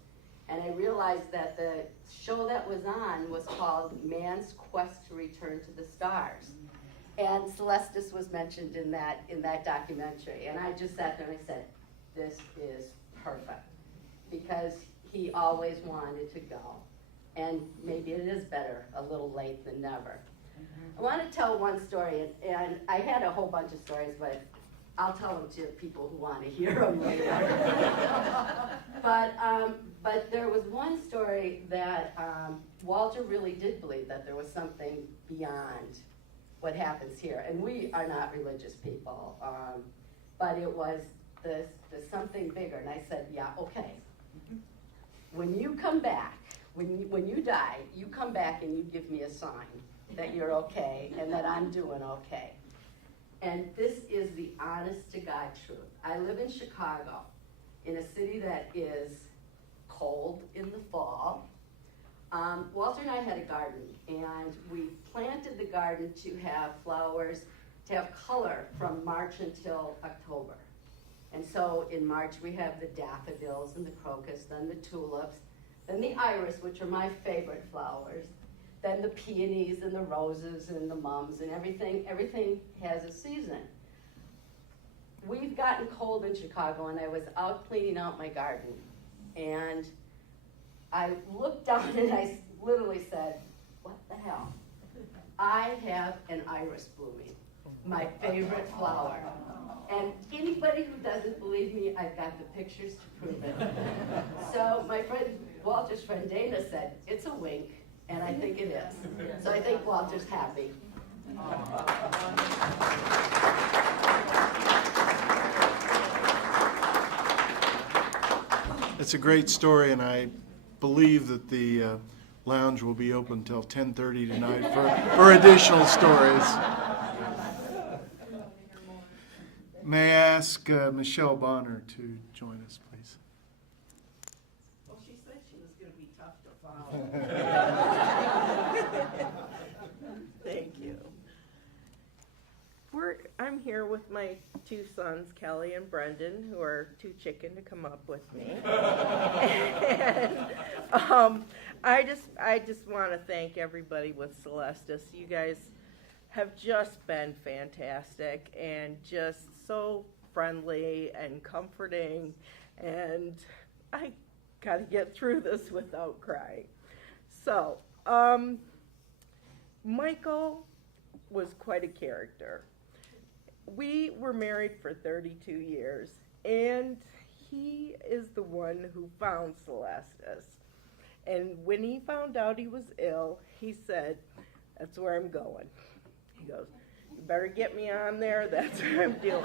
And I realized that the show that was on was called Man's Quest to Return to the Stars. And Celestis was mentioned in that documentary. And I just sat there and I said, this is perfect. Because he always wanted to go. And maybe it is better a little late than never. I want to tell one story, and I had a whole bunch of stories, but I'll tell them to people who want to hear them later. But there was one story that Walter really did believe that there was something beyond what happens here. And we are not religious people, but it was the something bigger. And I said, yeah, okay. When you come back, when you die, you come back and you give me a sign that you're okay and that I'm doing okay. And this is the honest to God truth. I live in Chicago, in a city that is cold in the fall. Walter and I had a garden, and we planted the garden to have flowers, to have color from March until October. And so in March we have the daffodils and the crocus, then the tulips, then the iris, which are my favorite flowers, then the peonies and the roses and the mums and everything has a season. We've gotten cold in Chicago, and I was out cleaning out my garden, and I looked down and I literally said, what the hell? I have an iris blooming, my favorite flower. And anybody who doesn't believe me, I've got the pictures to prove it. So my friend, Walter's friend Dana said, it's a wink, and I think it is. So I think Walter's happy. It's a great story, and I believe that the lounge will be open until 10:30 tonight for additional stories. May I ask Michelle Bonner to join us, please? Well, she said she was going to be tough to follow. Thank you. I'm here with my two sons, Kelly and Brendan, who are too chicken to come up with me. And, I just want to thank everybody with Celestis. You guys have just been fantastic and just so friendly and comforting, and I got to get through this without crying. So, Michael was quite a character. We were married for 32 years, and he is the one who found Celestis. And when he found out he was ill, he said, that's where I'm going. He goes, you better get me on there, that's what I'm doing.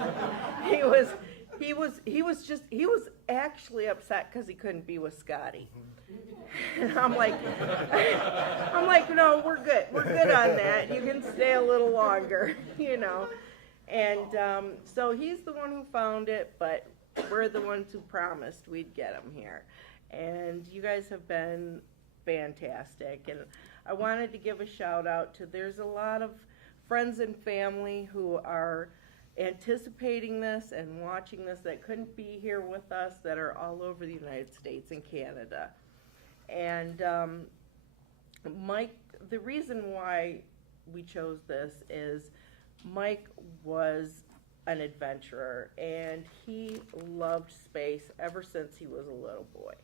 He was actually upset because he couldn't be with Scotty. And I'm like, no, we're good on that. You can stay a little longer, you know. And so he's the one who found it, but we're the ones who promised we'd get him here. And you guys have been fantastic. And I wanted to give a shout out to, there's a lot of friends and family who are anticipating this and watching this that couldn't be here with us, that are all over the United States and Canada. And Mike, the reason why we chose this is Mike was an adventurer, and he loved space ever since he was a little boy.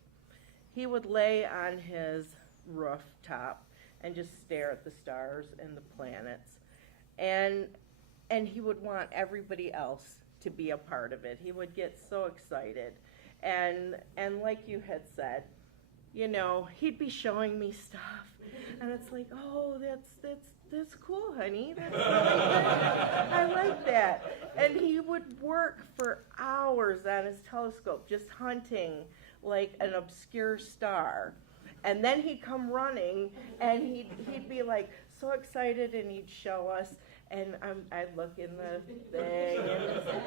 He would lay on his rooftop and just stare at the stars and the planets, and he would want everybody else to be a part of it. He would get so excited, and like you had said, you know, he'd be showing me stuff, and it's like, oh, that's cool, honey. That's really good. I like that. And he would work for hours on his telescope, just hunting like an obscure star. And then he'd come running, and he'd be like so excited, and he'd show us. And I'd look in the thing, and it's like,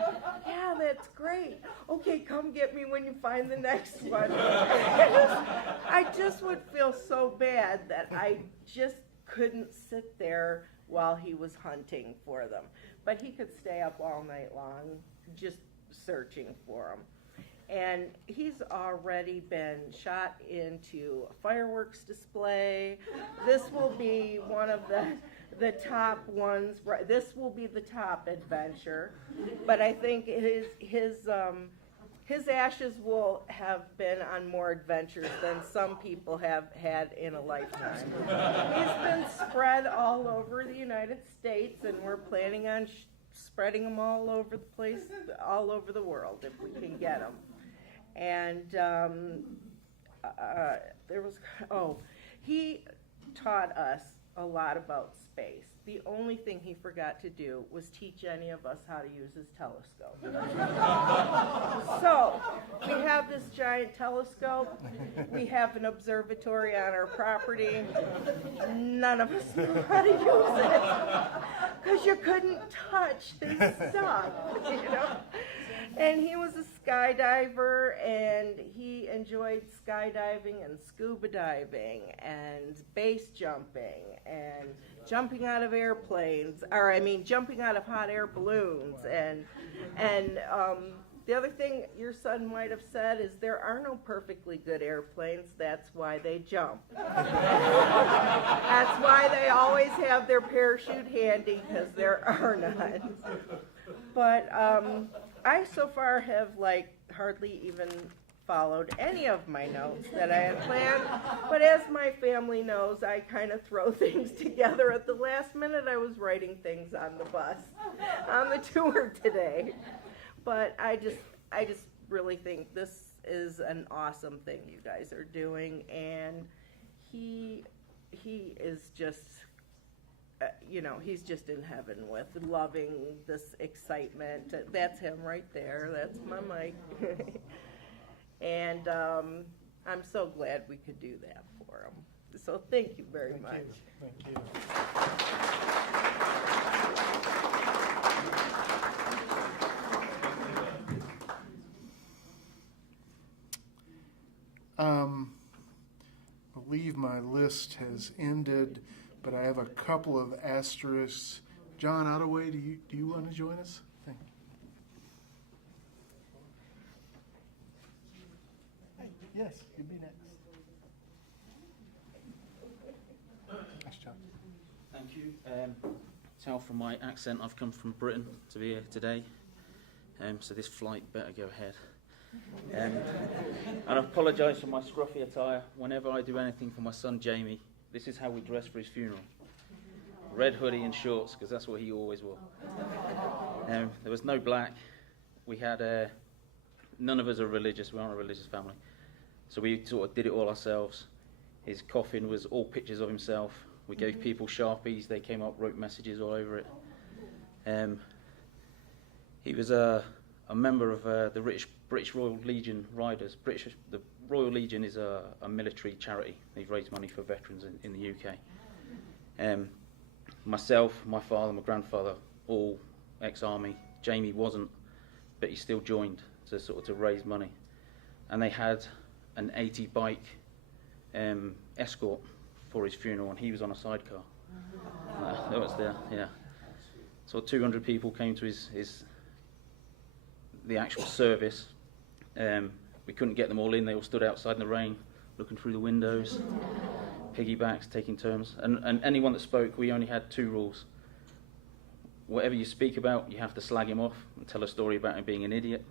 yeah, that's great. Okay, come get me when you find the next one. I just would feel so bad that I just couldn't sit there while he was hunting for them. But he could stay up all night long just searching for them. And he's already been shot into a fireworks display. This will be one of the top ones. This will be the top adventure. But I think his ashes will have been on more adventures than some people have had in a lifetime. He's been spread all over the United States, and we're planning on spreading them all over the place, all over the world, if we can get them. And he taught us a lot about space. The only thing he forgot to do was teach any of us how to use his telescope. So, we have this giant telescope. We have an observatory on our property. None of us know how to use it because you couldn't touch his stuff, you know? And he was a skydiver, and he enjoyed skydiving and scuba diving and base jumping and jumping out of jumping out of hot air balloons. And the other thing your son might have said is there are no perfectly good airplanes. That's why they jump. That's why they always have their parachute handy, because there are none. But I so far have hardly even followed any of my notes that I had planned. But as my family knows, I kind of throw things together at the last minute. I was writing things on the bus on the tour today. But I just really think this is an awesome thing you guys are doing, and he is just, he's just in heaven with loving this excitement. That's him right there. That's my Mike. And I'm so glad we could do that for him. So thank you very much. Thank you. I believe my list has ended, but I have a couple of asterisks. John Ottaway, do you want to join us? Thank you. Hey, yes, you'd be next. Nice job. Thank you. Tell from my accent I've come from Britain to be here today, so this flight better go ahead. And I apologise for my scruffy attire. Whenever I do anything for my son Jamie, this is how we dress for his funeral. Red hoodie and shorts, because that's what he always wore. There was no black. We had, none of us are religious. We aren't a religious family. So we sort of did it all ourselves. His coffin was all pictures of himself. We gave people Sharpies. They came up, wrote messages all over it. He was a member of the British Royal Legion Riders. The Royal Legion is a military charity. They've raised money for veterans in the UK. Myself, my father, my grandfather, all ex-army. Jamie wasn't, but he still joined to raise money. And they had an 80 bike escort for his funeral, and he was on a sidecar. That was there, yeah. So 200 people came to the actual service. We couldn't get them all in. They all stood outside in the rain, looking through the windows, piggybacks, taking turns. And anyone that spoke, we only had 2 rules. Whatever you speak about, you have to slag him off and tell a story about him being an idiot.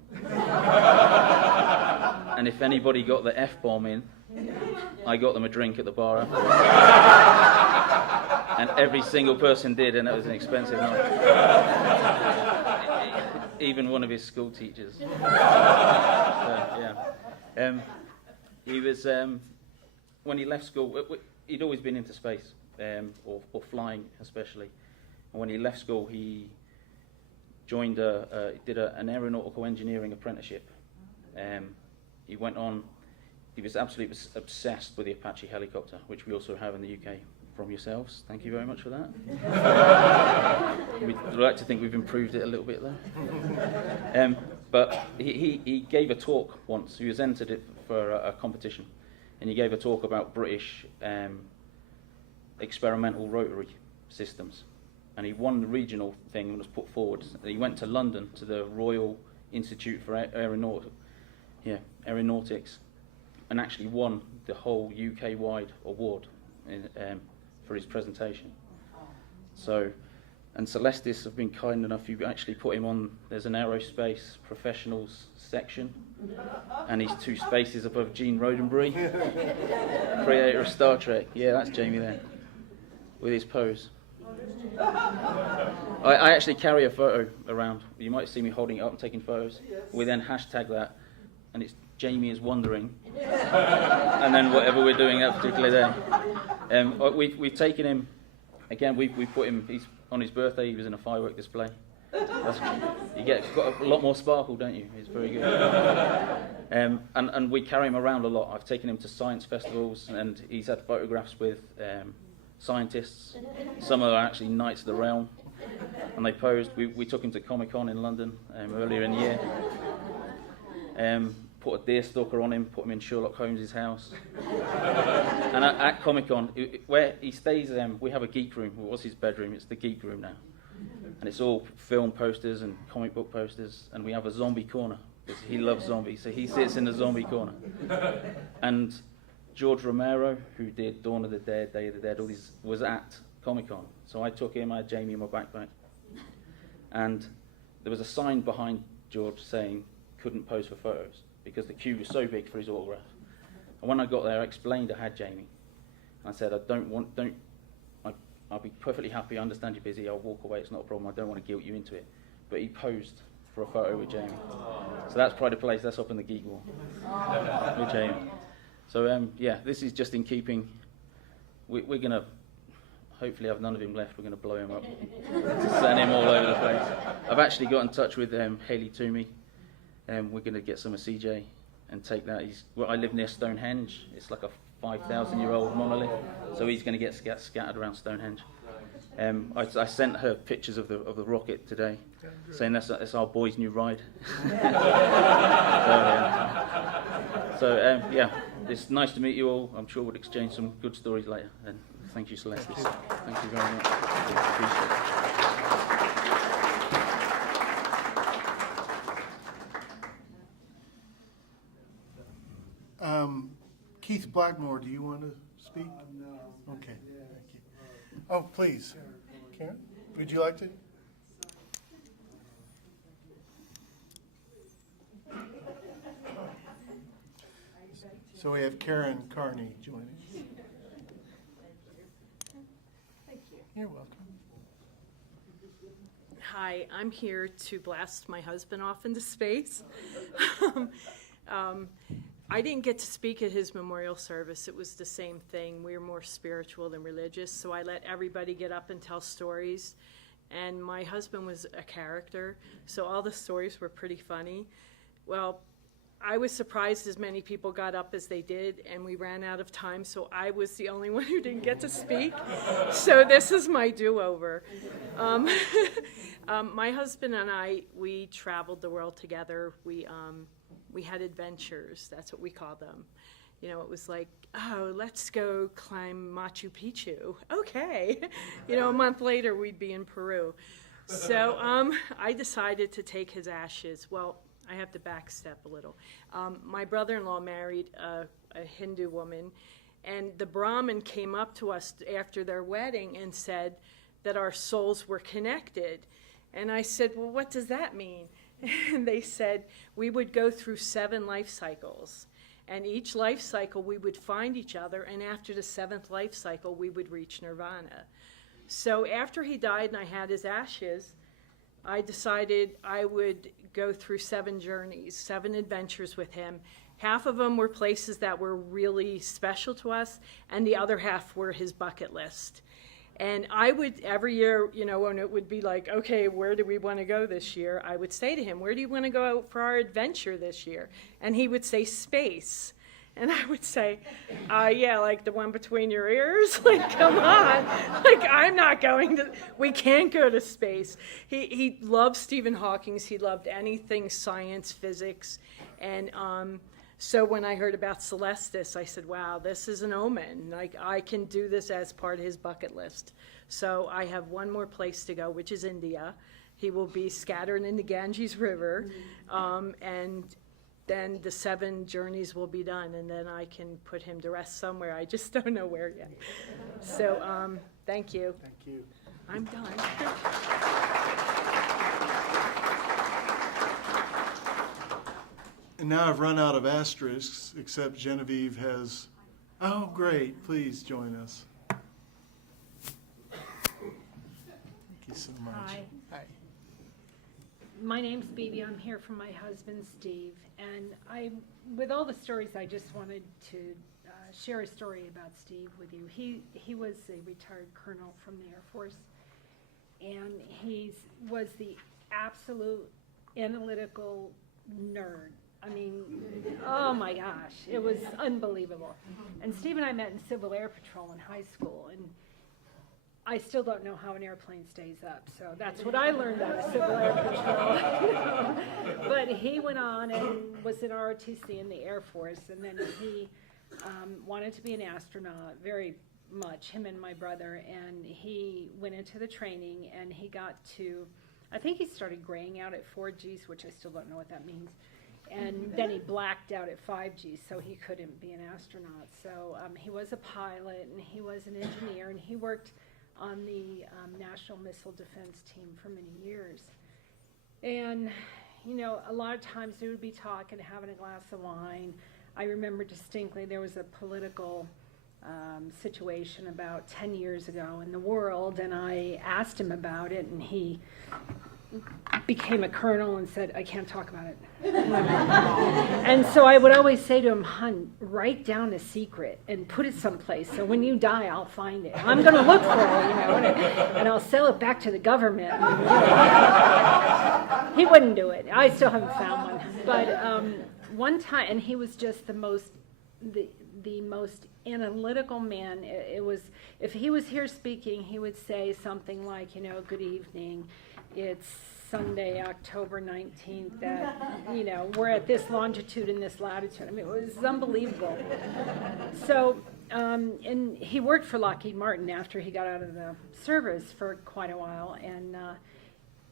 And if anybody got the F-bomb in, I got them a drink at the bar afterwards. And every single person did, and that was an expensive night. Even one of his school teachers. So, yeah. He was, when he left school, he'd always been into space, or flying especially. And when he left school, he joined did an aeronautical engineering apprenticeship. He went on, he was absolutely obsessed with the Apache helicopter, which we also have in the UK from yourselves. Thank you very much for that. We'd like to think we've improved it a little bit there. But he gave a talk once. He was entered it for a competition, and he gave a talk about British experimental rotary systems. And he won the regional thing and was put forward. He went to London to the Royal Institute for Aeronautics, and actually won the whole UK-wide award for his presentation. So, and Celestis have been kind enough, you actually put him on, there's an aerospace professionals section, and he's 2 spaces above Gene Roddenberry, creator of Star Trek. Yeah, that's Jamie there, with his pose. I actually carry a photo around. You might see me holding it up and taking photos. We then hashtag that, and it's Jamie is wondering, and then whatever we're doing that particular day. We've taken him, again, we put him, he's on his birthday, he was in a firework display. You got a lot more sparkle, don't you? It's very good. And we carry him around a lot. I've taken him to science festivals, and he's had photographs with scientists. Some are actually Knights of the Realm, and they posed. We took him to Comic-Con in London earlier in the year. Put a deer stalker on him, put him in Sherlock Holmes' house. And at Comic-Con, where he stays, we have a geek room. Well, what's his bedroom? It's the geek room now. And it's all film posters and comic book posters, and we have a zombie corner, because he loves zombies, so he sits in the zombie corner. And George Romero, who did Dawn of the Dead, Day of the Dead, all these, was at Comic-Con. So I took him, I had Jamie in my backpack. And there was a sign behind George saying, couldn't pose for photos, because the queue was so big for his autograph. And when I got there, I explained I had Jamie. And I said, I'll be perfectly happy, I understand you're busy, I'll walk away, it's not a problem, I don't want to guilt you into it. But he posed for a photo with Jamie. So that's Pride of Place, that's up in the Geek Wall with Jamie. So yeah, this is just in keeping. We're going to hopefully have none of him left, we're going to blow him up, to send him all over the place. I've actually got in touch with Haley Toomey, and we're going to get some of CJ and take that. I live near Stonehenge, it's like a 5,000-year-old monolith, so he's going to get scattered around Stonehenge. I sent her pictures of the rocket today, saying that's our boy's new ride. So yeah, it's nice to meet you all. I'm sure we'll exchange some good stories later. And thank you, Celestis. Thank you very much. Appreciate it. Keith Blackmore, do you want to speak? No. Okay, thank you. Oh, please. Karen, would you like to? So we have Karen Carney joining. Thank you. You're welcome. Hi, I'm here to blast my husband off into space. I didn't get to speak at his memorial service. It was the same thing. We were more spiritual than religious, so I let everybody get up and tell stories. And my husband was a character, so all the stories were pretty funny. Well, I was surprised as many people got up as they did, and we ran out of time, so I was the only one who didn't get to speak. So this is my do-over. My husband and I, we traveled the world together. We had adventures, that's what we call them. You know, it was like, oh, let's go climb Machu Picchu. Okay. You know, a month later, we'd be in Peru. So I decided to take his ashes. Well, I have to backstep a little. My brother-in-law married a Hindu woman, and the Brahmin came up to us after their wedding and said that our souls were connected. And I said, well, what does that mean? And they said we would go through 7 life cycles. And each life cycle, we would find each other, and after the 7th life cycle, we would reach nirvana. So after he died and I had his ashes, I decided I would go through 7 journeys, 7 adventures with him. Half of them were places that were really special to us, and the other half were his bucket list. And I would, every year, you know, when it would be like, okay, where do we want to go this year? I would say to him, where do you want to go out for our adventure this year? And he would say, space. And I would say, yeah, like the one between your ears? Like, come on. Like, I'm not going to, we can't go to space. He loved Stephen Hawking. He loved anything science, physics. And so when I heard about Celestis, I said, wow, this is an omen. Like, I can do this as part of his bucket list. So I have one more place to go, which is India. He will be scattered in the Ganges River. And then the 7 journeys will be done, and then I can put him to rest somewhere. I just don't know where yet. So thank you. Thank you. I'm done. And now I've run out of asterisks, except Genevieve has, oh, great, please join us. Thank you so much. Hi. My name's Bibi. I'm here for my husband, Steve. And with all the stories, I just wanted to share a story about Steve with you. He was a retired colonel from the Air Force, and he was the absolute analytical nerd. I mean, oh my gosh, it was unbelievable. And Steve and I met in Civil Air Patrol in high school, and I still don't know how an airplane stays up, so that's what I learned out of Civil Air Patrol. But he went on and was in ROTC in the Air Force, and then he wanted to be an astronaut very much, him and my brother, and he went into the training, and he got to, I think he started graying out at 4Gs, which I still don't know what that means. And then he blacked out at 5G, so he couldn't be an astronaut. So he was a pilot, and he was an engineer, and he worked on the National Missile Defense Team for many years. And, you know, a lot of times we would be talking, having a glass of wine. I remember distinctly there was a political situation about 10 years ago in the world, and I asked him about it, and he became a colonel and said, I can't talk about it. And so I would always say to him, hun, write down a secret and put it someplace, so when you die, I'll find it. I'm going to look for it, you know, and I'll sell it back to the government. He wouldn't do it. I still haven't found one. But one time, and he was just the most analytical man. It was, if he was here speaking, he would say something like, you know, good evening. It's Sunday, October 19th, that, you know, we're at this longitude and this latitude. I mean, it was unbelievable. So, and he worked for Lockheed Martin after he got out of the service for quite a while, and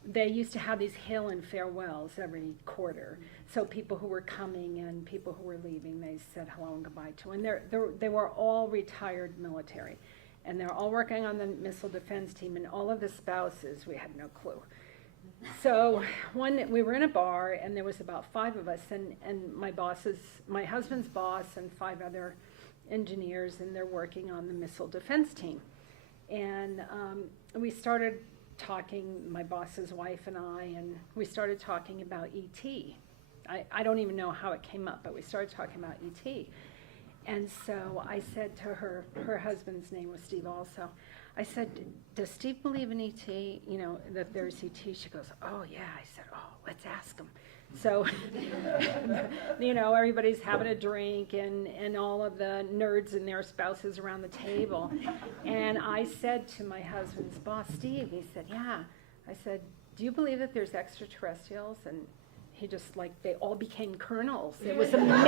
they used to have these hail and farewells every quarter. So people who were coming and people who were leaving, they said hello and goodbye to. And they were all retired military. And they're all working on the missile defense team, and all of the spouses, we had no clue. So we were in a bar, and there was about 5 of us, and my husband's boss and 5 other engineers, and they're working on the missile defense team. And we started talking, my boss's wife and and we started talking about E.T. I don't even know how it came up, but we started talking about E.T. And so I said to her husband's name was Steve also, I said, does Steve believe in E.T., you know, that there's E.T.? She goes, oh yeah. I said, oh, let's ask him. So, you know, everybody's having a drink and all of the nerds and their spouses around the table. And I said to my husband's boss, Steve, he said, yeah. I said, do you believe that there's extraterrestrials? And he just, like, they all became colonels. It was amazing.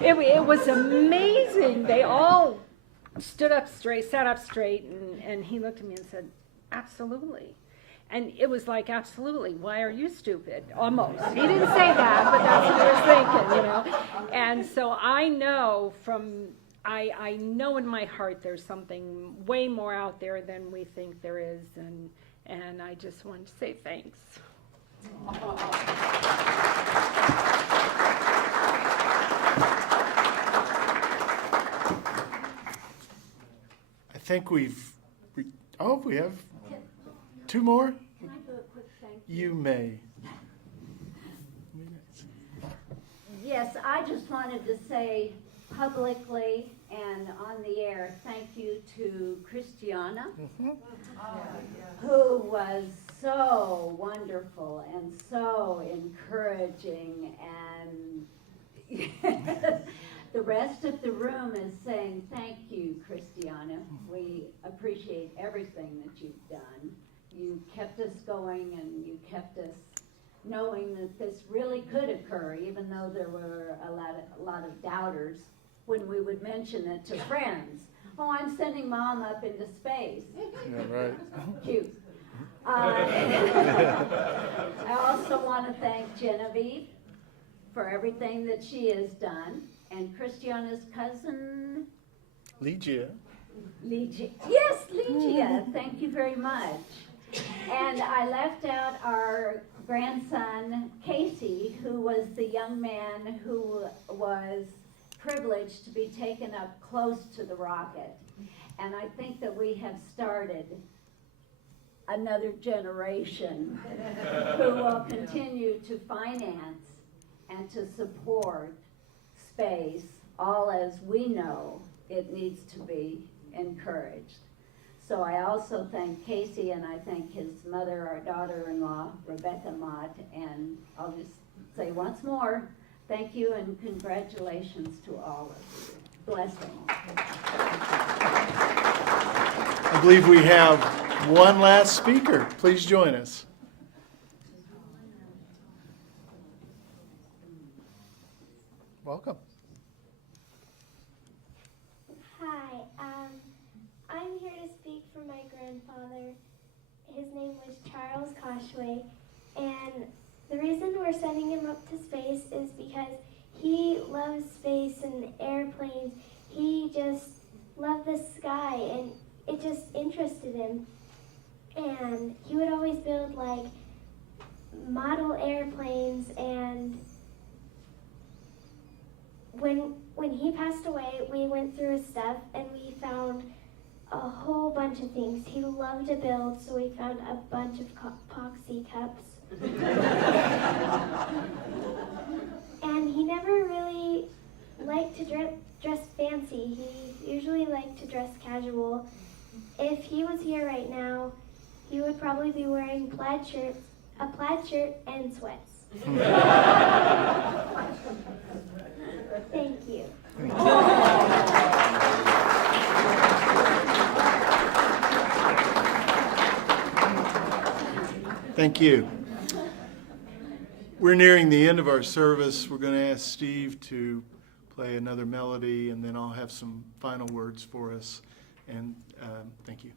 It was amazing. They all stood up straight, sat up straight, and he looked at me and said, absolutely. And it was like, absolutely, why are you stupid? Almost. He didn't say that, but that's what he was thinking, you know. And so I know I know in my heart there's something way more out there than we think there is, and I just wanted to say thanks. I think we have 2 more? Can I do a quick thank you? You may. Yes, I just wanted to say publicly and on the air, thank you to Christiana, who was so wonderful and so encouraging, and the rest of the room is saying thank you, Christiana. We appreciate everything that you've done. You kept us going, and you kept us knowing that this really could occur, even though there were a lot of doubters when we would mention it to friends. Oh, I'm sending Mom up into space. Yeah, right. Cute. I also want to thank Genevieve for everything that she has done, and Christiana's cousin, Ligia. Ligia. Yes, Ligia. Thank you very much. And I left out our grandson, Casey, who was the young man who was privileged to be taken up close to the rocket. And I think that we have started another generation who will continue to finance and to support space, all as we know it needs to be encouraged. So I also thank Casey, and I thank his mother, our daughter-in-law, Rebecca Mott, and I'll just say once more, thank you and congratulations to all of you. Blessings. I believe we have one last speaker. Please join us. Welcome. Hi, I'm here to speak for my grandfather. His name was Charles Koshway, and the reason we're sending him up to space is because he loves space and airplanes. He just loved the sky, and it just interested him. And he would always build like model airplanes, and when he passed away, we went through his stuff and we found a whole bunch of things. He loved to build, so we found a bunch of epoxy cups. And he never really liked to dress fancy. He usually liked to dress casual. If he was here right now, he would probably be wearing a plaid shirt and sweats. Thank you. Thank you. We're nearing the end of our service. We're going to ask Steve to play another melody, and then I'll have some final words for us. And thank you.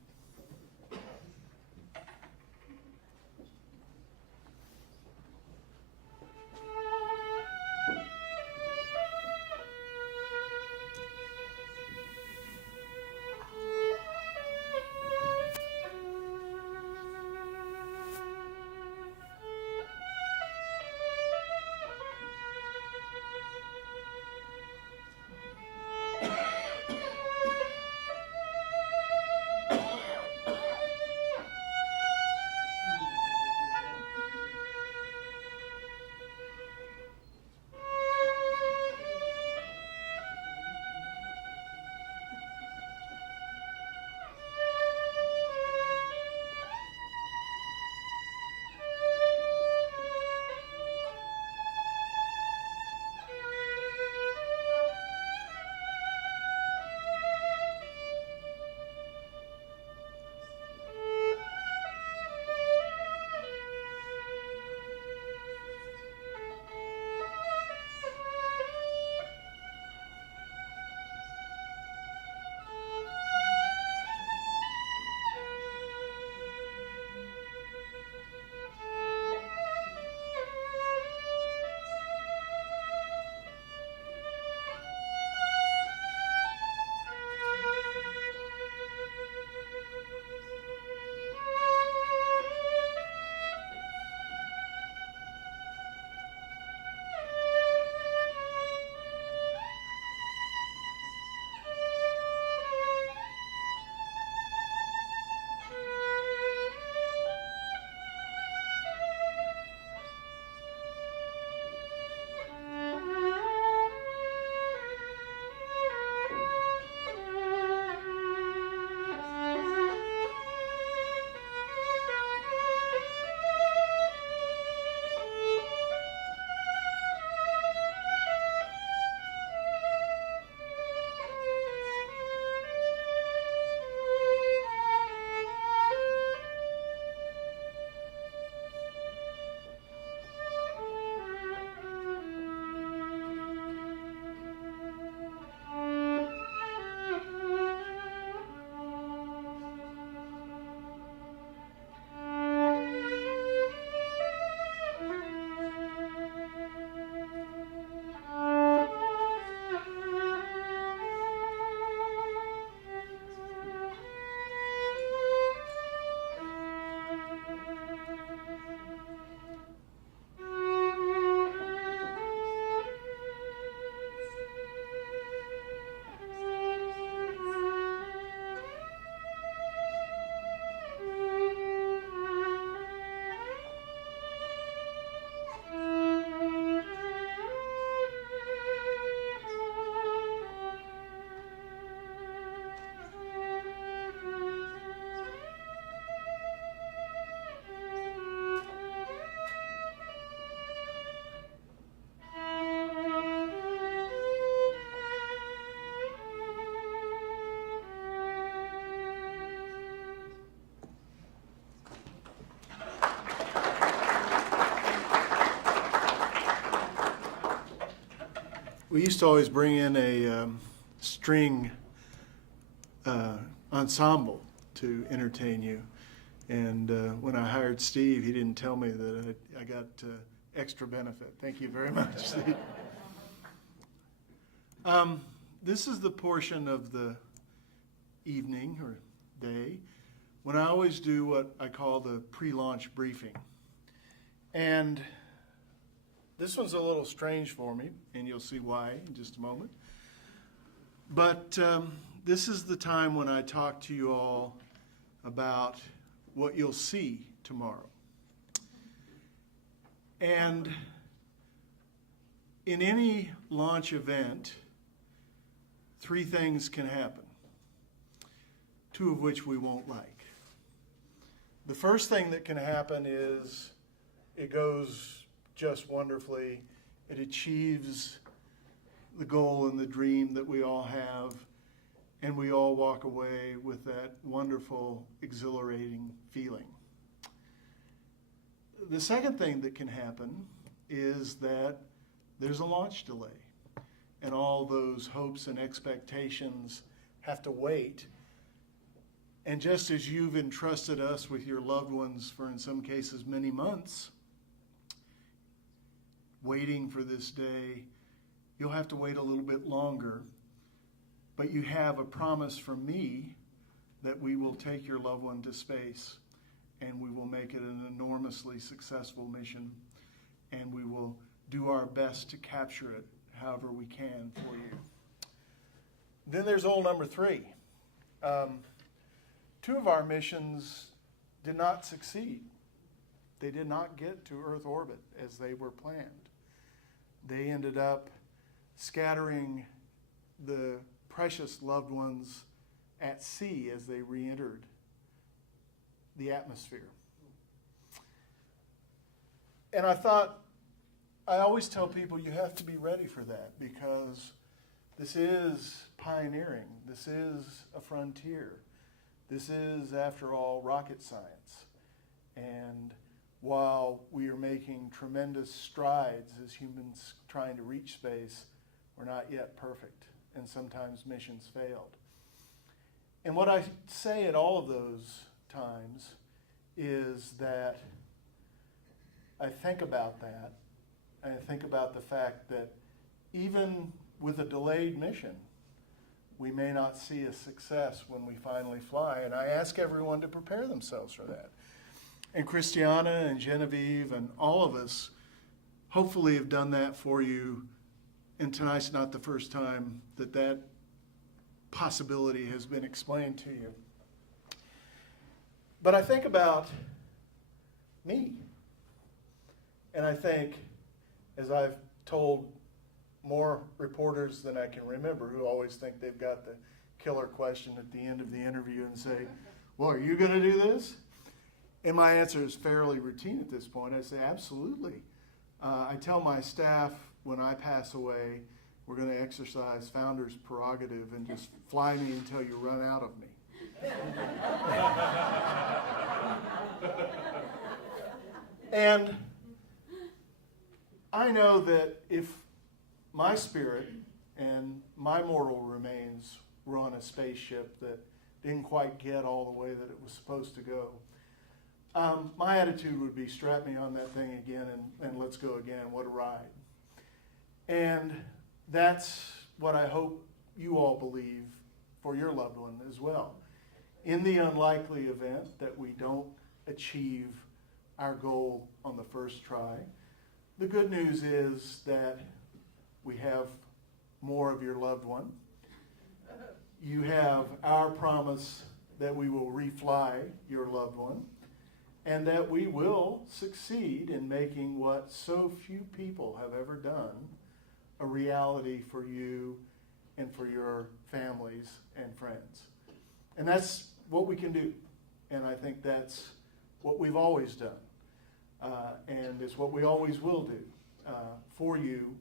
we used to always bring in a string ensemble to entertain you. And when I hired Steve, he didn't tell me that I got extra benefit. Thank you very much, Steve. This is the portion of the evening or day when I always do what I call the pre-launch briefing. And this one's a little strange for me, and you'll see why in just a moment. But this is the time when I talk to you all about what you'll see tomorrow. And in any launch event, 3 things can happen, 2 of which we won't like. The first thing that can happen is it goes just wonderfully. It achieves the goal and the dream that we all have, and we all walk away with that wonderful, exhilarating feeling. The second thing that can happen is that there's a launch delay, and all those hopes and expectations have to wait. And just as you've entrusted us with your loved ones for, in some cases, many months, waiting for this day, you'll have to wait a little bit longer. But you have a promise from me that we will take your loved one to space, and we will make it an enormously successful mission, and we will do our best to capture it however we can for you. Then there's old number 3. 2 of our missions did not succeed. They did not get to Earth orbit as they were planned. They ended up scattering the precious loved ones at sea as they re-entered the atmosphere. And I always tell people you have to be ready for that, because this is pioneering. This is a frontier. This is, after all, rocket science. And while we are making tremendous strides as humans trying to reach space, we're not yet perfect, and sometimes missions failed. And what I say at all of those times is that I think about that, and I think about the fact that even with a delayed mission, we may not see a success when we finally fly, and I ask everyone to prepare themselves for that. And Christiana and Genevieve and all of us hopefully have done that for you, and tonight's not the first time that that possibility has been explained to you. But I think about me, and I think, as I've told more reporters than I can remember who always think they've got the killer question at the end of the interview and say, well, are you going to do this? And my answer is fairly routine at this point. I say, absolutely. I tell my staff when I pass away, we're going to exercise founder's prerogative and just fly me until you run out of me. And I know that if my spirit and my mortal remains were on a spaceship that didn't quite get all the way that it was supposed to go, my attitude would be strap me on that thing again and let's go again. What a ride. And that's what I hope you all believe for your loved one as well. In the unlikely event that we don't achieve our goal on the first try, the good news is that we have more of your loved one. You have our promise that we will refly your loved one, and that we will succeed in making what so few people have ever done a reality for you and for your families and friends. And that's what we can do. And I think that's what we've always done. And it's what we always will do for you,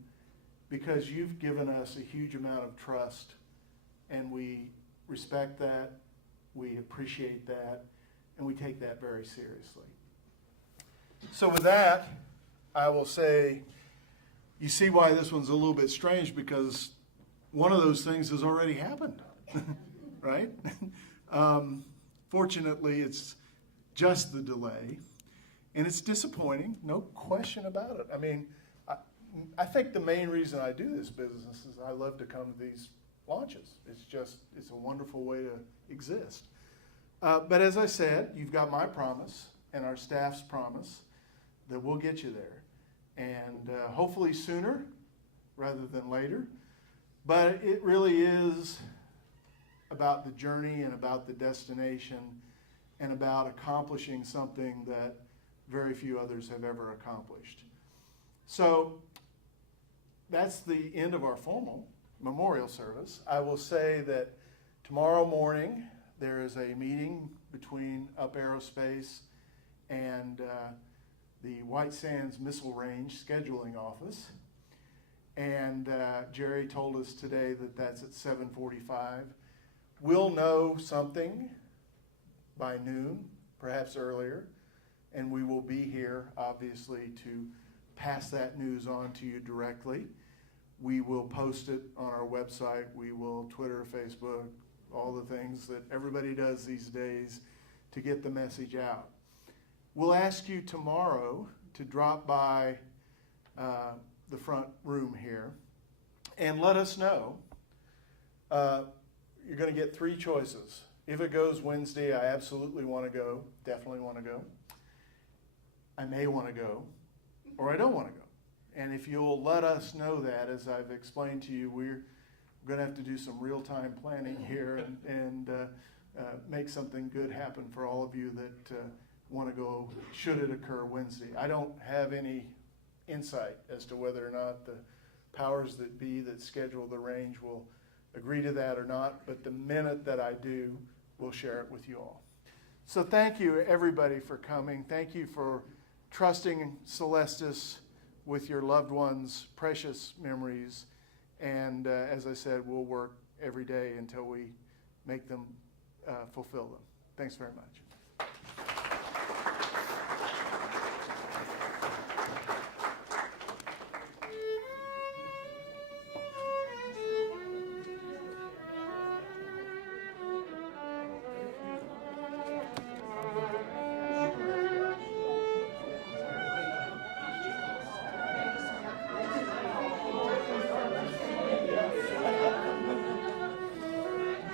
because you've given us a huge amount of trust, and we respect that, we appreciate that, and we take that very seriously. So with that, I will say you see why this one's a little bit strange, because one of those things has already happened, right? Fortunately, it's just the delay, and it's disappointing, no question about it. I mean, I think the main reason I do this business is I love to come to these launches. It's a wonderful way to exist. But as I said, you've got my promise and our staff's promise that we'll get you there. And hopefully sooner rather than later. But it really is about the journey and about the destination and about accomplishing something that very few others have ever accomplished. So that's the end of our formal memorial service. I will say that tomorrow morning there is a meeting between Up Aerospace and the White Sands Missile Range scheduling office. And Jerry told us today that that's at 7:45. We'll know something by noon, perhaps earlier, and we will be here, obviously, to pass that news on to you directly. We will post it on our website. We will Twitter, Facebook, all the things that everybody does these days to get the message out. We'll ask you tomorrow to drop by the front room here and let us know. You're going to get 3 choices. If it goes Wednesday, I absolutely want to go, definitely want to go. I may want to go, or I don't want to go. And if you'll let us know that, as I've explained to you, we're going to have to do some real-time planning here and make something good happen for all of you that want to go, should it occur Wednesday. I don't have any insight as to whether or not the powers that be that schedule the range will agree to that or not, but the minute that I do, we'll share it with you all. So thank you, everybody, for coming. Thank you for trusting Celestis with your loved ones' precious memories. And as I said, we'll work every day until we make them fulfill them. Thanks very much.